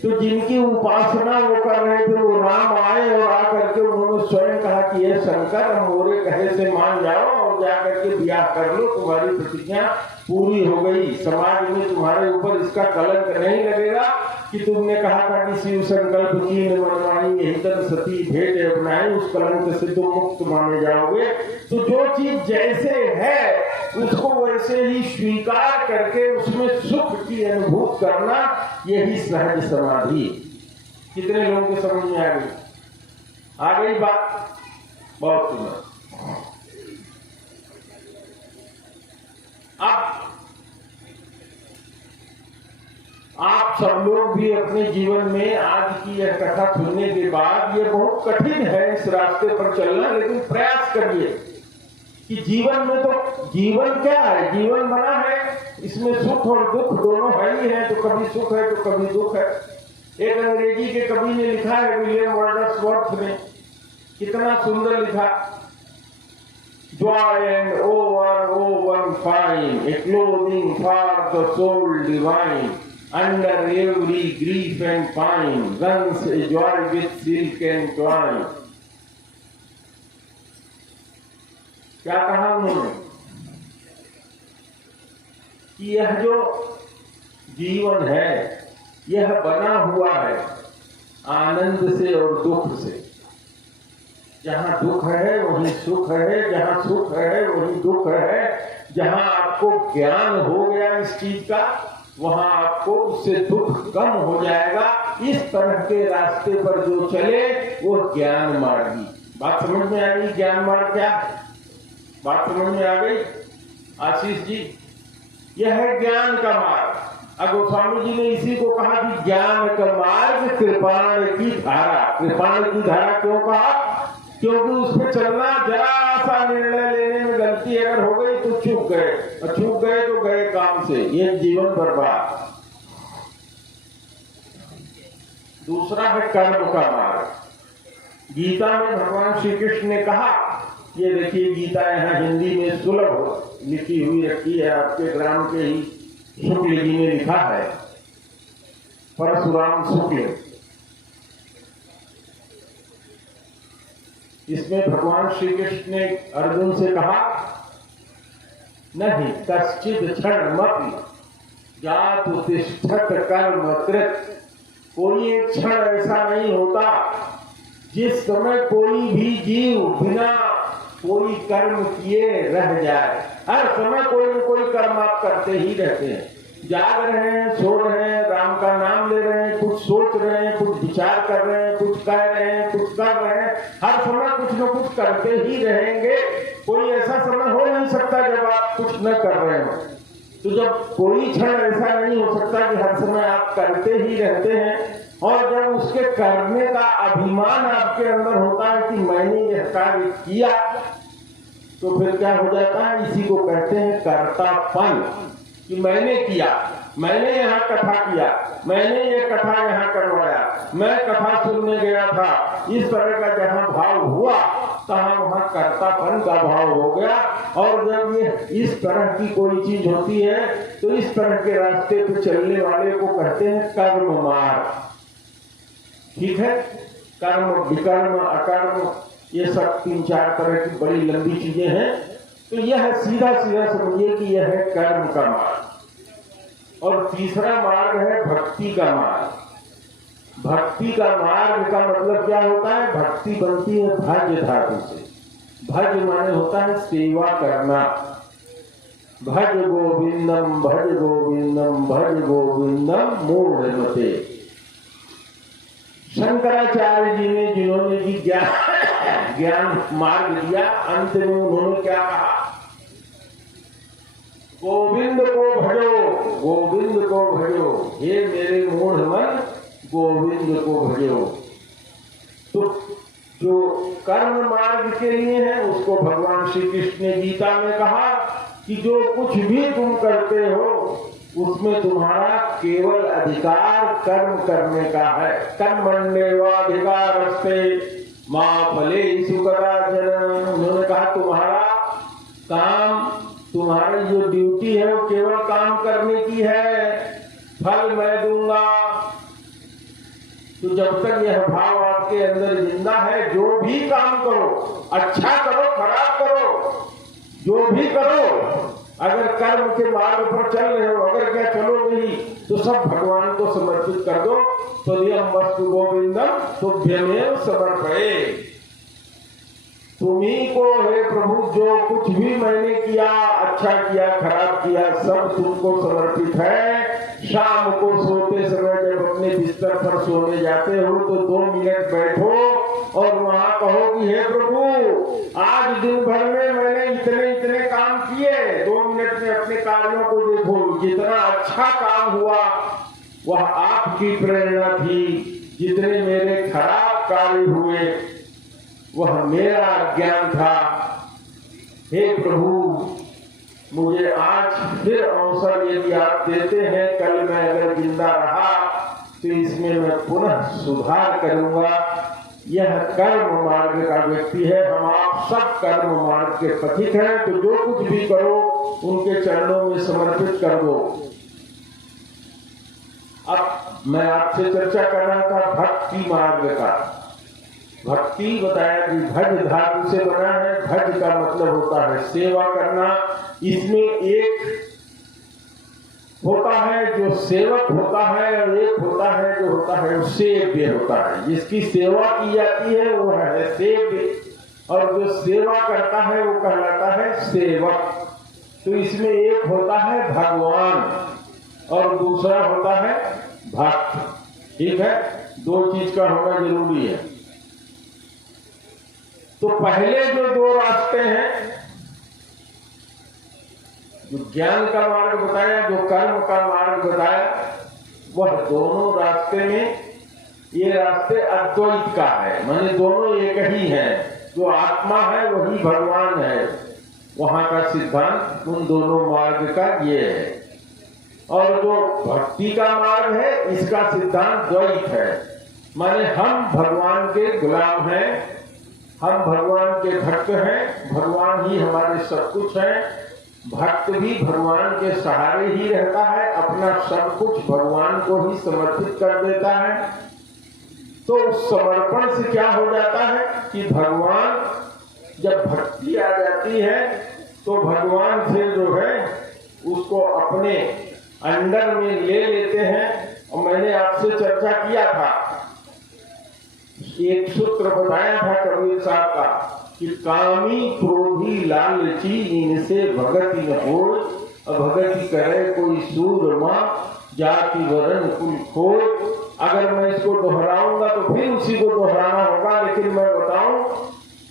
तो जिनकी उपासना वो कर रहे थे, वो राम आए और आकर के उन्होंने स्वयं कहा कि ये शंकर, मोरे कहे से मान जाओ और जाकर के ब्याह कर लो, तुम्हारी प्रतिज्ञा पूरी हो गई, समाज में तुम्हारे ऊपर इसका कलंक नहीं लगेगा कि तुमने कहा था कि शिव संकल्प की मनमानी एहितर सती भेंट अपनाई, उस कलंक से तुम मुक्त माने जाओगे। तो जो चीज जैसे है उसको वैसे ही स्वीकार करके उसमें सुख की अनुभूति करना, यही सहज समाधि। कितने लोगों के समझ में आ गई बात? बहुत सुंदर। अब आप सब लोग भी अपने जीवन में आज की यह कथा सुनने के बाद, ये बहुत कठिन है इस रास्ते पर चलना, लेकिन प्रयास करिए कि जीवन में, तो जीवन क्या है? जीवन बना है, इसमें सुख और दुख दोनों है ही है, तो कभी सुख है तो कभी दुख है। एक अंग्रेजी के कवि ने लिखा है, विलियम वर्ड्सवर्थ ने, कितना सुंदर लिखा, Joy and one fine, a clothing for the soul divine. Under every grief and pine runs a joy with silk and twine. क्या कहा उन्होंने? कि यह जो जीवन है यह बना हुआ है आनंद से और दुख से। जहां दुख है वहीं सुख है, जहां सुख है वहीं दुख है। जहां आपको ज्ञान हो गया इस चीज का, वहां आपको उससे दुख कम हो जाएगा। इस तरह के रास्ते पर जो चले वो ज्ञान मार्गी। बात समझ में आ गई? ज्ञान मार्ग क्या है? बात समझ में आ गई आशीष जी? यह है ज्ञान का मार्ग। अब गोस्वामी जी ने इसी को कहा कि ज्ञान का मार्ग कृपाण की धारा। कृपाण की धारा क्यों कहा? क्योंकि उस पर चलना, जरा सा निर्णय लेने में गलती अगर हो गई तो चूक गए, और चूक गए तो गए काम से, ये जीवन बर्बाद। दूसरा है कर्म का मार्ग। गीता में भगवान श्री कृष्ण ने कहा, ये देखिए गीता यहाँ हिंदी में सुलभ लिखी हुई रखी है, आपके ग्राम के ही शुक्ल जी ने लिखा है, परशुराम शुक्ल। इसमें भगवान श्री कृष्ण ने अर्जुन से कहा, नहीं कश्चित् क्षणमपि जातुतिष्ठत कर्मकृत्, कोई एक क्षण ऐसा नहीं होता जिस समय कोई भी जीव बिना कोई कर्म किए रह जाए। हर समय कोई न कोई कर्म आप करते ही रहते हैं, जाग रहे हैं, सो रहे हैं, राम का नाम ले रहे हैं, कुछ सोच रहे हैं, कुछ विचार कर रहे हैं, कुछ कह रहे हैं, कुछ कर रहे हैं, हर समय कुछ न कुछ करते ही रहेंगे। कोई ऐसा समय हो नहीं सकता जब आप कुछ न कर रहे हो। तो जब कोई क्षण ऐसा नहीं हो सकता कि हर समय आप करते ही रहते हैं, और जब उसके करने का अभिमान आपके अंदर होता है कि मैंने यह कार्य किया, तो फिर क्या हो जाता है, इसी को कहते हैं कर्तापन, कि मैंने किया, मैंने यहाँ कथा किया, मैंने ये कथा यहाँ करवाया, मैं कथा सुनने गया था, इस तरह का जहाँ भाव हुआ तहाँ वहाँ कर्तापन का भाव हो गया। और जब ये इस तरह की कोई चीज होती है तो इस तरह के रास्ते पे चलने वाले को कहते हैं कर्म मार्ग। ठीक है, कर्म, विकर्म, अकर्म, ये सब 3-4 तरह की बड़ी लंबी चीजें हैं। तो यह सीधा सीधा समझिए कि यह है कर्म का मार्ग। और तीसरा मार्ग है भक्ति का मार्ग। भक्ति का मार्ग का मतलब क्या होता है, भक्ति बनती है भज धातु से। भज माने होता है सेवा करना। भज गोविंदम भज गोविंदम भज गोविंदम मूढ़मते। शंकराचार्य जी ने, जिन्होंने जी ज्ञान मार्ग दिया, अंत में उन्होंने क्या कहा, गोविंद को भजो, गोविंद को भजो, हे मेरे मूढ़ मन गोविंद को भजो। तो जो कर्म मार्ग के लिए है उसको भगवान श्री कृष्ण ने गीता में कहा कि जो कुछ भी तुम करते हो उसमें तुम्हारा केवल अधिकार कर्म करने का है। कर्मण्येवाधिकारस्ते मा फलेषु कदाचन। उन्होंने कहा तुम्हारा काम, तुम्हारी जो ड्यूटी है वो केवल काम करने की है, फल मैं दूंगा। तो जब तक यह भाव आपके अंदर जिंदा है, जो भी काम करो, अच्छा करो खराब करो, जो भी करो, अगर कर्म के मार्ग पर चल रहे हो, अगर क्या चलोगे ही, तो सब भगवान को समर्पित कर दो। तो यह वस्तु गोविंदम तुभ्यमेव समर्पये। तुम्ही को हे प्रभु जो कुछ भी मैंने किया, अच्छा किया खराब किया, सब तुमको समर्पित है। शाम को सोते समय जब अपने बिस्तर पर सोने जाते हो तो 2 मिनट बैठो और वहां कहो कि हे प्रभु आज दिन भर में मैंने इतने इतने काम किए। 2 मिनट में अपने कार्यों को देखो, जितना अच्छा काम हुआ वह आपकी प्रेरणा थी, जितने मेरे खराब कार्य हुए वह मेरा ज्ञान था। हे प्रभु मुझे आज फिर अवसर यदि आप देते हैं, कल मैं अगर जिंदा रहा तो इसमें मैं पुनः सुधार करूंगा। यह कर्म मार्ग का व्यक्ति है। हम आप सब कर्म मार्ग के पथिक हैं, तो जो कुछ भी करो उनके चरणों में समर्पित कर दो। अब मैं आपसे चर्चा कर रहा था भक्ति मार्ग का। भक्ति बताया कि भज धातु से बना है। भज का मतलब होता है सेवा करना। इसमें एक होता है जो सेवक होता है और एक होता है जो होता है वो सेव्य होता है। जिसकी सेवा की जाती है वो है सेव्य, और जो सेवा करता है वो कहलाता है सेवक। तो इसमें एक होता है भगवान और दूसरा होता है भक्त। ठीक है, 2 चीज का होना जरूरी है। तो पहले जो 2 रास्ते हैं, जो ज्ञान का मार्ग बताया, जो कर्म का मार्ग बताया, वह दोनों रास्ते में, ये रास्ते अद्वैत का है, माने दोनों एक ही हैं। जो आत्मा है वही भगवान है। वहां का सिद्धांत उन दोनों मार्ग का ये है। और जो भक्ति का मार्ग है इसका सिद्धांत द्वैत है, माने हम भगवान के गुलाम हैं, हम भगवान के भक्त हैं, भगवान ही हमारे सब कुछ हैं। भक्त भी भगवान के सहारे ही रहता है, अपना सब कुछ भगवान को ही समर्पित कर देता है। तो उस समर्पण से क्या हो जाता है कि भगवान, जब भक्ति आ जाती है तो भगवान फिर जो है उसको अपने अंडर में ले लेते हैं। और मैंने आपसे चर्चा किया था, एक सूत्र बताया था कबीर साहब का कि कामी क्रोधी लालची इनसे भगति न होय, भगति करे कोई सूरमा जाति वरण कुल खोय। अगर मैं इसको दोहराऊंगा तो फिर उसी को दोहराना होगा, लेकिन मैं बताऊं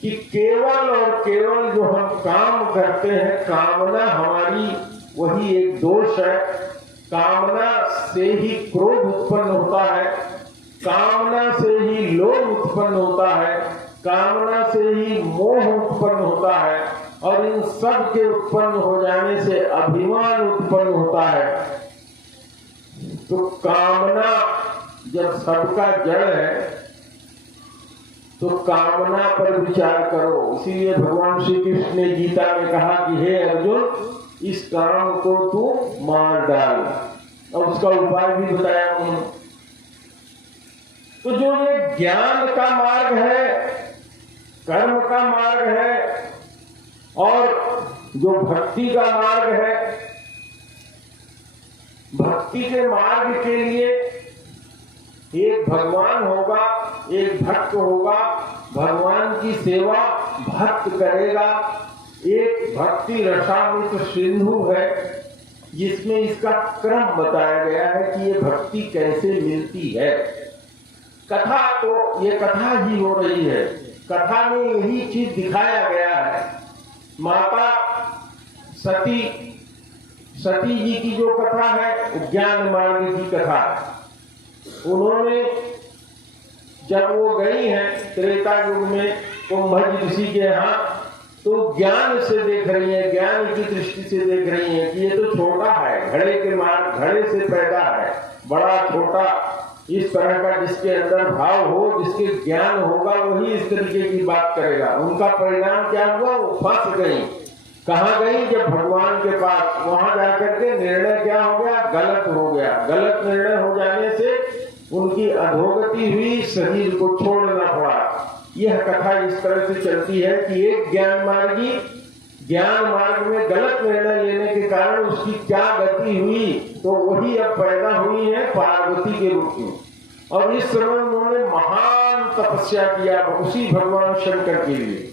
कि केवल और केवल जो हम काम करते हैं, कामना हमारी वही एक दोष है। कामना से ही क्रोध उत्पन्न होता है, कामना से ही लोभ उत्पन्न होता है, कामना से ही मोह उत्पन्न होता है, और इन सब के उत्पन्न हो जाने से अभिमान उत्पन्न होता है। तो कामना जब सबका जड़ है तो कामना पर विचार करो। इसीलिए भगवान श्री कृष्ण ने गीता में कहा कि हे अर्जुन, इस काम को तू मार डाल, और उसका उपाय भी बताया उन्होंने। तो जो ये ज्ञान का मार्ग है, कर्म का मार्ग है, और जो भक्ति का मार्ग है, भक्ति के मार्ग के लिए एक भगवान होगा, एक भक्त होगा, भगवान की सेवा भक्त करेगा। एक भक्ति रसामृत सिंधु है जिसमें इसका क्रम बताया गया है कि ये भक्ति कैसे मिलती है। कथा तो ये कथा ही हो रही है, कथा में यही चीज दिखाया गया है। माता सती जी की जो कथा है ज्ञान मार्ग की कथा है। उन्होंने जब वो गई हैं त्रेता युग में कुंभज ऋषि के यहाँ, तो ज्ञान से देख रही है, ज्ञान की दृष्टि से देख रही है कि ये तो छोटा है, घड़े के मार्ग, घड़े से पैदा है, बड़ा छोटा, इस तरह का जिसके अंदर भाव हो, जिसके ज्ञान होगा वही इस तरीके की बात करेगा। उनका परिणाम क्या हुआ? वो फंस गई। कहाँ गई? जब भगवान के पास, वहां जाकर के निर्णय क्या हो गया? गलत हो गया। गलत निर्णय हो जाने से उनकी अधोगति हुई, शरीर को छोड़ना पड़ा। यह कथा इस तरह से चलती है कि एक ज्ञान मार्गी ज्ञान मार्ग में गलत निर्णय लेने के कारण उसकी क्या गति हुई, तो वही अब पैदा हुई है पार्वती के रूप में। और इस समय उन्होंने महान तपस्या किया उसी भगवान शंकर के लिए।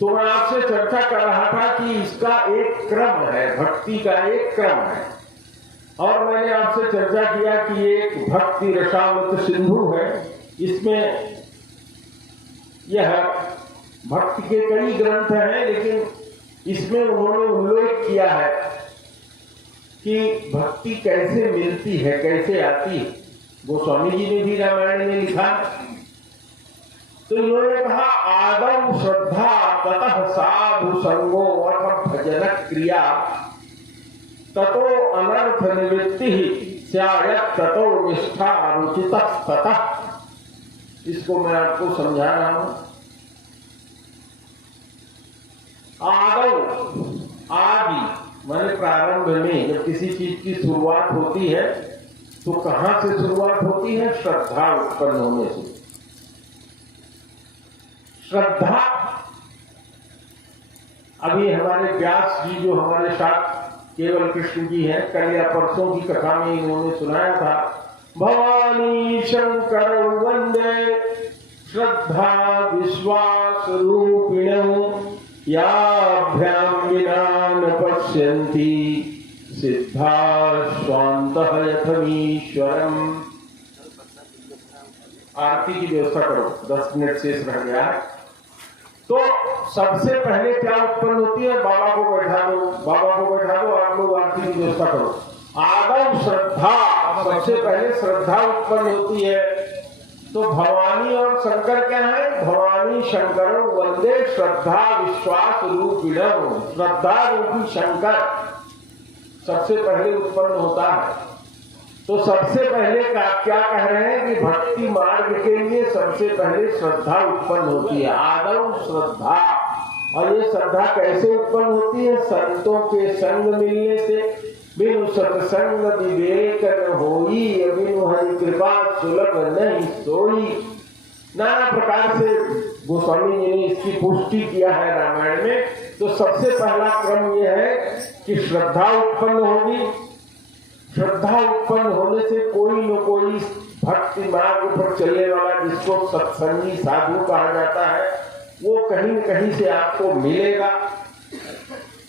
तो मैं आपसे चर्चा कर रहा था कि इसका एक क्रम है, भक्ति का एक क्रम है। और मैंने आपसे चर्चा किया कि एक भक्ति रसामृत सिंधु है। इसमें यह भक्ति के कई ग्रंथ हैं, लेकिन इसमें उन्होंने उल्लेख किया है कि भक्ति कैसे मिलती है, कैसे आती है। गोस्वामी जी ने भी रामायण में लिखा। तो इन्होंने कहा आदम श्रद्धा ततः साधु संगो अथ भजन क्रिया ततो अनर्थ निवृत्ति स्यायत ततो निष्ठा रुचित ततः। इसको मैं आपको समझा रहा हूं। आदि माने प्रारंभ में जब किसी चीज की शुरुआत होती है तो कहां से शुरुआत होती है? श्रद्धा उत्पन्न होने से। श्रद्धा, अभी हमारे व्यास जी जो हमारे साथ केवल कृष्ण जी हैं, कल या परसों की कथा में इन्होंने सुनाया था, भवानी शंकर वंदे श्रद्धा विश्वास रूपिणो याभ्याम विना न पश्यन्ति सिद्धा स्वान्तः यथमीश्वरम्। आरती की व्यवस्था करो, 10 मिनट शेष रह गया। तो सबसे पहले क्या उत्पन्न होती है? बाबा को बैठा दो, बाबा को बैठा दो, आप लोग आरती की व्यवस्था करो। आदम श्रद्धा, सबसे पहले श्रद्धा उत्पन्न होती है। तो भवानी और शंकर क्या है? भवानी शंकर वंदे श्रद्धा विश्वास रूपिणो। श्रद्धा रूपी शंकर सबसे पहले उत्पन्न होता है। तो सबसे पहले क्या कह रहे हैं कि भक्ति मार्ग के लिए सबसे पहले श्रद्धा उत्पन्न होती है, आदम श्रद्धा। और ये श्रद्धा कैसे उत्पन्न होती है? संतों के संग मिलने से, बिनु सत्संग विवेक न होई, बिनु हरि कृपा सुलभ नहीं सोई। नाना प्रकार से गोस्वामी जी ने इसकी पुष्टि किया है रामायण में। तो सबसे पहला क्रम यह है कि श्रद्धा उत्पन्न होगी। श्रद्धा उत्पन्न होने से कोई न कोई भक्ति मार्ग पर चलने वाला, जिसको सत्संगी साधु कहा जाता है, वो कहीं न कहीं से आपको मिलेगा।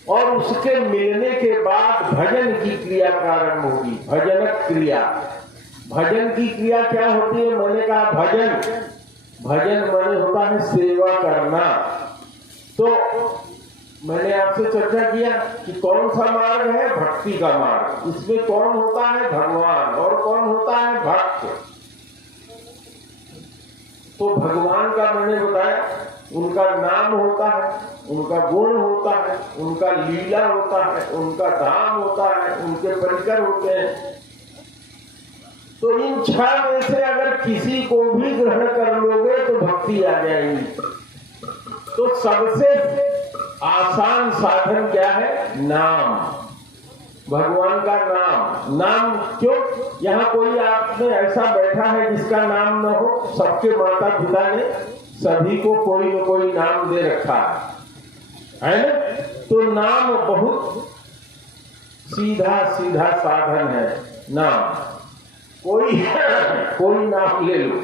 और उसके मिलने के बाद भजन की क्रिया प्रारंभ होगी। भजनक क्रिया। भजन की क्रिया क्या होती है? मैंने कहा भजन, भजन माने होता है सेवा करना। तो मैंने आपसे चर्चा किया कि कौन सा मार्ग है? भक्ति का मार्ग। इसमें कौन होता है? भगवान। और कौन होता है? भक्त। तो भगवान का मैंने बताया, उनका नाम होता है, उनका गुण होता है, उनका लीला होता है, उनका धाम होता है, उनके परिकर होते हैं। तो इन 6 में से अगर किसी को भी ग्रहण कर लोगे तो भक्ति आ जाएगी। तो सबसे आसान साधन क्या है? नाम। भगवान का नाम। नाम क्यों? यहाँ कोई आपने ऐसा बैठा है जिसका नाम न हो? सबके माता पिता ने सभी को कोई न कोई नाम दे रखा है ना? तो नाम बहुत सीधा सीधा साधन है। नाम कोई नाम ले लो।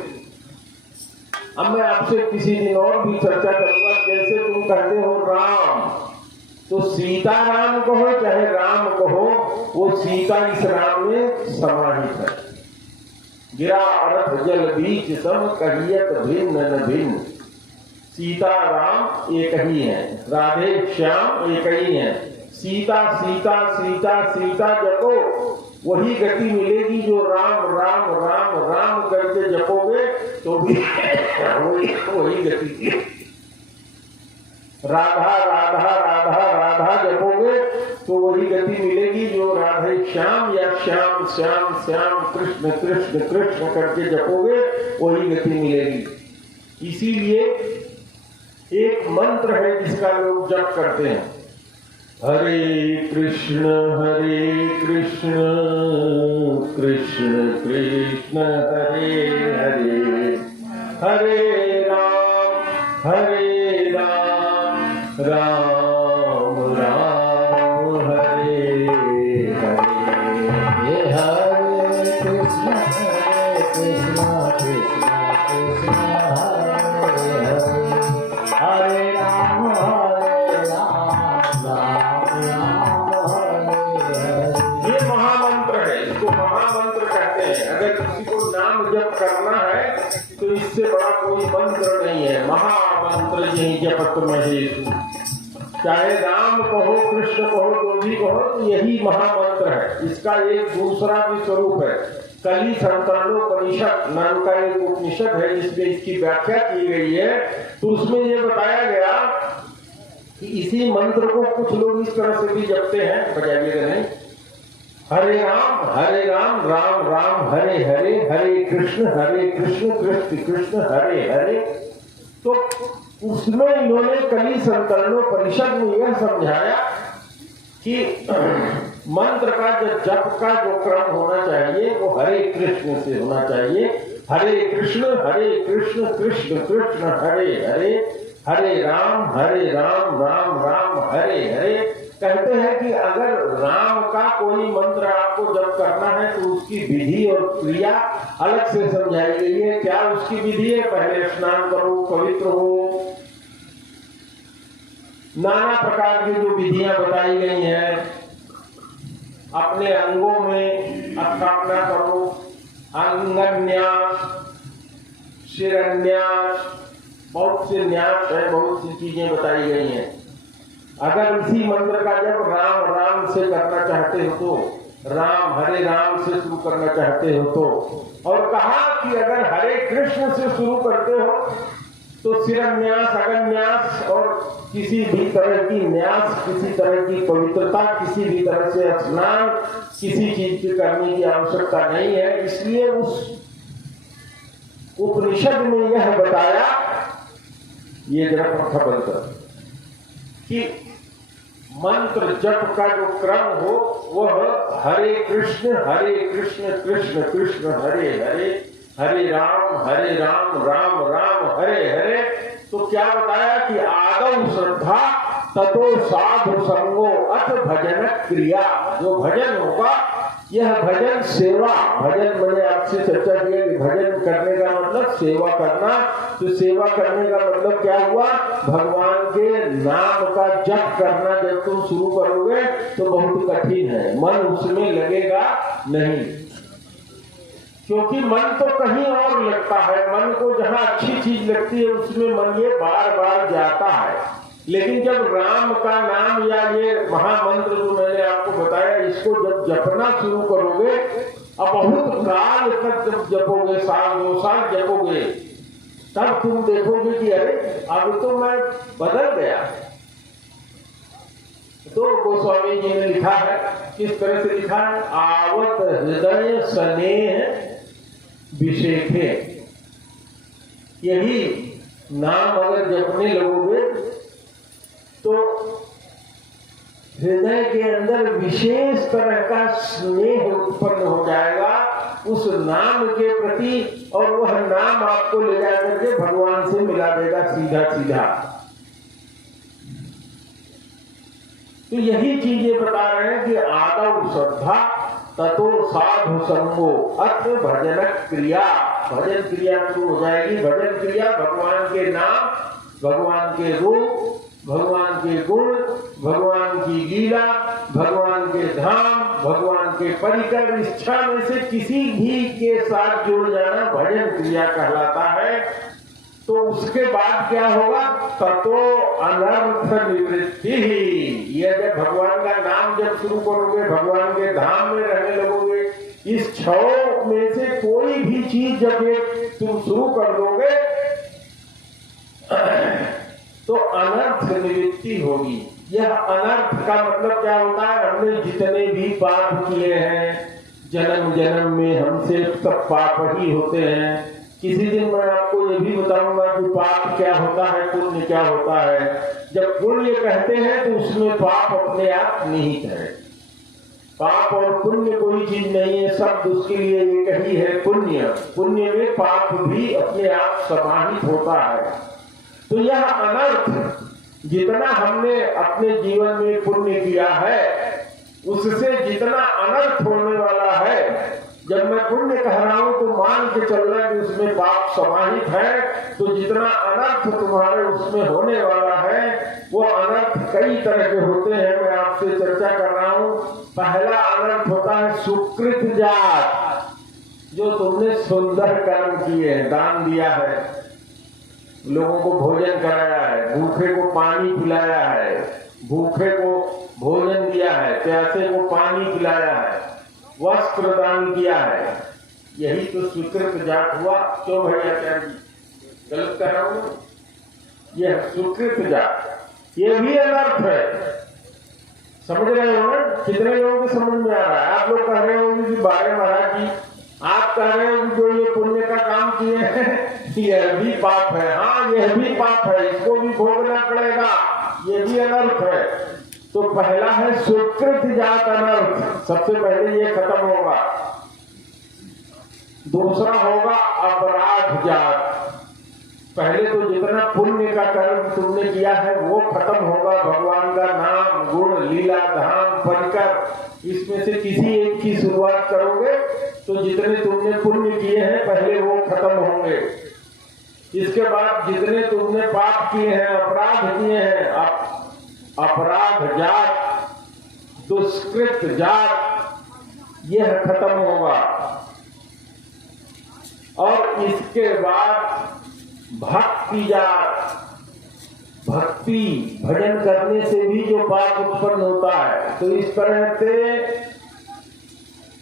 अब मैं आपसे किसी दिन और भी चर्चा करूंगा। जैसे तुम कहते हो राम, तो सीता राम कहो चाहे राम कहो, वो सीता इस राम में समाहित है। गिरा अर्थ जल बीच सम कहियत भिन्न न भिन्न। सीता राम एक ही है, राधे श्याम एक ही है। सीता सीता सीता सीता जपो, वही गति मिलेगी जो राम राम राम राम करके जपोगे तो भी वही गति। राधा राधा राधा राधा जपोगे तो वही गति मिलेगी जो राधे श्याम या श्याम श्याम श्याम कृष्ण कृष्ण कृष्ण करके जपोगे वही गति मिलेगी। इसीलिए एक मंत्र है जिसका लोग जप करते हैं, हरे कृष्ण कृष्ण कृष्ण हरे हरे, हरे राम राम राम हरे हरे। हरे कृष्ण कृष्ण कृष्ण हरे हरे, हरे राम राम राम हरे हरे। ये महामंत्र है, इसको महामंत्र कहते हैं। अगर किसी को नाम जप करना है तो इससे बड़ा कोई मंत्र नहीं है। महामंत्र यही जपत महेशु। चाहे राम कहो कृष्ण कहो जो भी कहो, तो यही महामंत्र है। इसका एक दूसरा भी स्वरूप है। कली संतानोपनिषद नाम का एक उपनिषद है जिसमें इसकी व्याख्या की गई है। तो उसमें ये बताया गया कि इसी मंत्र को कुछ लोग इस तरह से भी जपते हैं, बजाइएगा नहीं, हरे राम राम राम हरे हरे, हरे कृष्ण कृष्ण कृष्ण हरे हरे। तो उसमें इन्होंने कली संतरणोपनिषद में यह समझाया कि मंत्र का जो जप का जो क्रम होना चाहिए वो हरे कृष्ण से होना चाहिए। हरे कृष्ण कृष्ण कृष्ण हरे हरे, हरे राम राम राम हरे हरे। कहते हैं कि अगर राम का कोई मंत्र आपको जप करना है तो उसकी विधि और क्रिया अलग से समझाई गई है। क्या उसकी विधि है? पहले स्नान करो, पवित्र हो, नाना प्रकार की जो विधियां बताई गई हैं। अपने अंगों में स्थापना करो, अंगन्यास, शिरन्यास, बहुत से न्यास है, बहुत सी चीजें बताई गई हैं। अगर इसी मंत्र का जब राम राम से करना चाहते हो तो राम हरे राम से शुरू करना चाहते हो तो, और कहा कि अगर हरे कृष्ण से शुरू करते हो तो शिरन्यास, अगन्यास और किसी भी तरह की न्यास, किसी तरह की पवित्रता, किसी भी तरह से स्नान, किसी चीज की करने की आवश्यकता नहीं है। इसलिए उस उपनिषद में यह बताया, ये जरा पंखा बंद कर, कि मंत्र जप का जो क्रम हो वह हरे कृष्ण कृष्ण कृष्ण हरे हरे, हरे राम राम राम हरे हरे। तो क्या बताया कि आदौ श्रद्धा ततो साधु संगो अथ भजन क्रिया। जो भजन होगा यह भजन सेवा, भजन मैंने आपसे चर्चा किया कि भजन करने का मतलब सेवा करना। तो सेवा करने का मतलब क्या हुआ, भगवान के नाम का जप करना। जब तुम शुरू करोगे तो बहुत कठिन है, मन उसमें लगेगा नहीं, क्योंकि मन तो कहीं और लगता है। मन को जहां अच्छी चीज लगती है उसमें मन ये बार बार जाता है। लेकिन जब राम का नाम या ये महामंत्र जो मैंने आपको बताया, इसको जब जपना शुरू करोगे, अब बहुत काल तक जब जपोगे, साल 2 साल जपोगे, तब तुम देखोगे कि अरे अब तो मैं बदल गया। तो गोस्वामी जी ने लिखा है, किस तरह से लिखा है, आवत हृदय स्नेह विशेखे। यही नाम अगर जपने लगोगे तो हृदय के अंदर विशेष तरह का स्नेह उत्पन्न हो जाएगा उस नाम के प्रति, और वह नाम आपको ले जाकर के भगवान से मिला देगा सीधा सीधा। तो यही चीजें बता रहे हैं कि आदौ श्रद्धा ततो साधु संगो अथ भजन क्रिया। भजन क्रिया शुरू हो जाएगी। भजन क्रिया भगवान के नाम, भगवान के रूप, भगवान के गुण, भगवान की लीला, भगवान के धाम, भगवान के परिकर, इच्छा में से किसी भी के साथ जुड़ जाना भजन क्रिया कहलाता है। तो उसके बाद क्या होगा, ततो अनर्थ निवृत्ति। यह जब भगवान का नाम जब शुरू करोगे, भगवान के धाम में रहने लगोगे, इस 6 में से कोई भी चीज जब एक तुम शुरू कर दोगे तो अनर्थ निवृत्ति होगी। यह अनर्थ का मतलब क्या होता है, हमने जितने भी पाप किए हैं जन्म जन्म में, हमसे सब पाप ही होते हैं। किसी दिन मैं आपको ये भी बताऊंगा कि पाप क्या होता है, पुण्य क्या होता है। जब पुण्य कहते हैं तो उसमें पाप अपने आप निहित है। पाप और पुण्य कोई चीज नहीं है, शब्द उसके लिए एक ही है, पुण्य। पुण्य में पाप भी अपने आप समाहित होता है। तो यह अनर्थ जितना हमने अपने जीवन में पुण्य किया है, उससे जितना अनर्थ होने वाला है, जब मैं पुण्य कह रहा हूं तो मान के चलना कि उसमें पाप समाहित है। तो जितना अनर्थ तुम्हारे उसमें होने वाला है, वो अनर्थ कई तरह के होते हैं। मैं आपसे चर्चा कर रहा हूं। पहला अनर्थ होता है सुकृत जात, जो तुमने सुंदर कर्म किए हैं, दान दिया है, लोगों को भोजन कराया है, भूखे को पानी पिलाया है, भूखे को भोजन दिया है, प्यासे को पानी पिलाया है, वस्त्र दान किया है। यही तो सुकृत जात हुआ। क्यों भैया, क्या गलत कह रहा हूं? यह सुकृत जात, ये भी अनर्थ है। समझ रहे हो ना? कितने लोगों को समझ में आ रहा है? आप लोग कह रहे होंगे कि बारे महाराज जी, आप कह रहे हो कि जो ये पुण्य का काम किए हैं यह भी पाप है। हाँ, यह भी पाप है, इसको भी भोगना पड़ेगा, ये भी अनर्थ है। तो पहला है सुकृत जात अनर्थ, सबसे पहले ये खत्म होगा। दूसरा होगा अपराध जात। पहले तो जितना पुण्य का कर्म तुमने किया है वो खत्म होगा। भगवान का नाम, गुण, लीला, धाम, परिकर, इसमें से किसी एक की शुरुआत करोगे तो जितने तुमने पुण्य किए हैं पहले वो खत्म होंगे। इसके बाद जितने तुमने पाप किए हैं, अपराध किए हैं, अपराध जात, दुष्कृत जात, यह खत्म होगा। और इसके बाद भक्ति जात, भक्ति, भजन करने से भी जो पाप उत्पन्न होता है। तो इस तरह से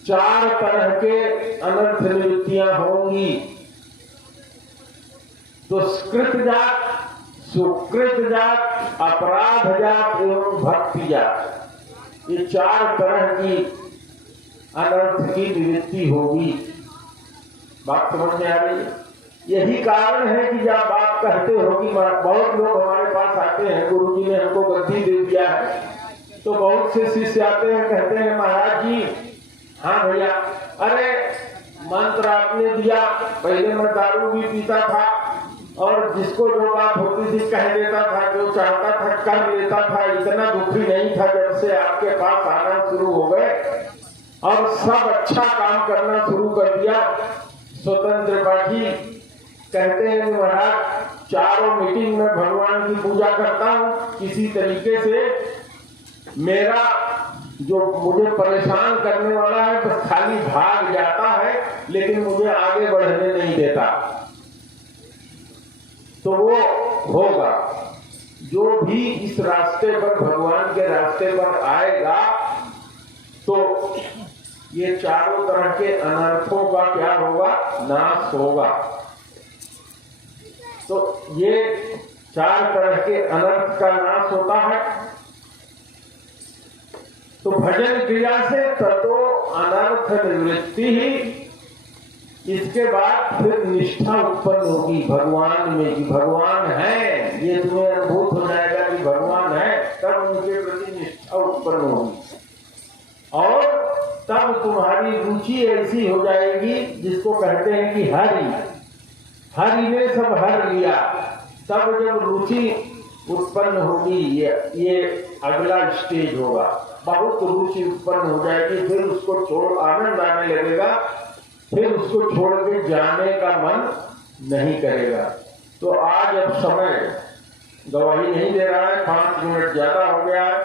4 तरह के अनर्थ निवृत्तियां होंगी। दुष्कृत जात, सुकृत जात, अपराध जात एवं भक्ति जात, ये 4 तरह की अनर्थ की निवृत्ति होगी। बात समझ में आ रही है? यही कारण है कि जब आप कहते हो कि बहुत लोग हमारे पास आते हैं, गुरुजी ने हमको गद्दी दे दिया है, तो बहुत से शिष्य आते हैं, कहते हैं महाराज जी, हाँ भैया, अरे मंत्र आपने दिया, पहले मैं दारू भी पीता था और जिसको जो बात होती थी कह देता था, जो चाहता था कर लेता था, इतना दुखी नहीं था। जब से आपके पास आना शुरू हो गए और सब अच्छा काम करना शुरू कर दिया। स्वतंत्र पाठी कहते हैं महाराज, चारों मीटिंग में भगवान की पूजा करता हूँ, किसी तरीके से मेरा जो मुझे परेशान करने वाला है बस खाली भाग जाता है, लेकिन मुझे आगे बढ़ने नहीं देता। तो वो होगा जो भी इस रास्ते पर, भगवान के रास्ते पर आएगा, तो ये चारों तरह के अनर्थों का क्या होगा, नाश होगा। तो ये चार तरह के अनर्थ का नाश होता है। तो भजन क्रिया से ततो अनर्थ निवृत्ति ही, इसके बाद फिर निष्ठा उत्पन्न होगी भगवान में कि भगवान है, ये तुम्हें अनुभूत हो जाएगा कि भगवान है, तब उनके प्रति निष्ठा उत्पन्न होगी और तब तुम्हारी रुचि ऐसी हो जाएगी जिसको कहते हैं कि हरि ने सब हर लिया। तब जब रुचि उत्पन्न होगी, ये अगला स्टेज होगा। बहुत रुचि उत्पन्न हो जाएगी, फिर उसको छोड़ आनंद आने लगेगा, फिर उसको छोड़ के जाने का मन नहीं करेगा। तो आज अब समय गवाही नहीं दे रहा है, 5 मिनट ज्यादा हो गया है।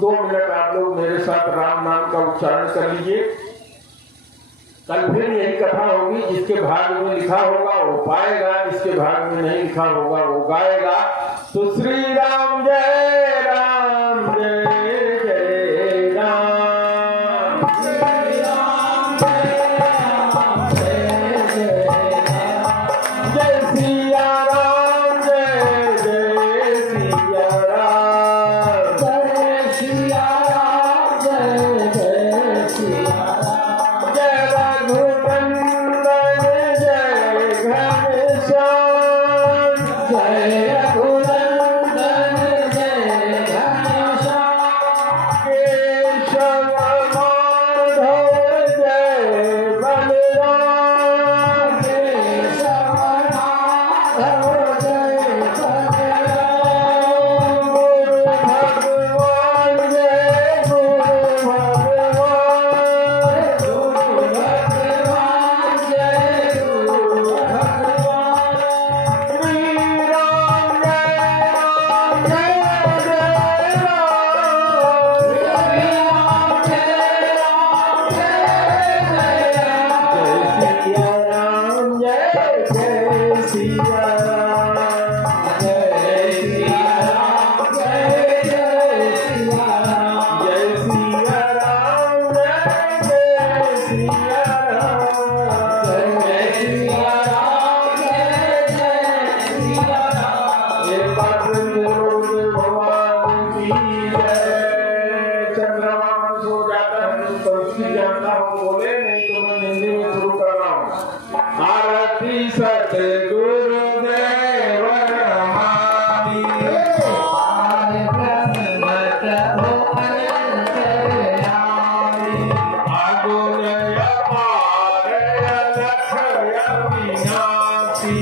2 मिनट आप लोग मेरे साथ राम नाम का उच्चारण कर लीजिए। कल फिर यही कथा होगी, जिसके भाग में लिखा होगा वो पाएगा, जिसके भाग में नहीं लिखा होगा वो गाएगा। तो श्री राम जय राम, जय जय राम, श्री राम जय राम, जय जय राम, जय सिया राम, जय जय सिया राम, जय सिया राम, जय जय सिया राम, जय रघुनंदन जय घनश्याम, जय रघुनंदन जय घनश्याम, केशव माधव जय बलराम, केशव माधव जय बलराम, गुरु भगवान जय गुरु भगवान, गुरु भगवान जय गुरु भगवान, श्री राम जय राम, जय जय राम, श्री राम जय राम, जय जय राम, जय सिया राम, जय सिया राम, जय जय सिया राम, जय सिया राम, जय सिया राम, जय सिया राम, जय जय सिया राम। एक बार फिर बोलो भगवान की जय। चंद्रमा मन सो जाता है तो उसकी जानता हूँ, बोले नहीं तो मैं हिंदी में शुरू कर रहा हूँ। आरती सतगुरु देव हमारी, आगुन अपार अलख अविनाशी,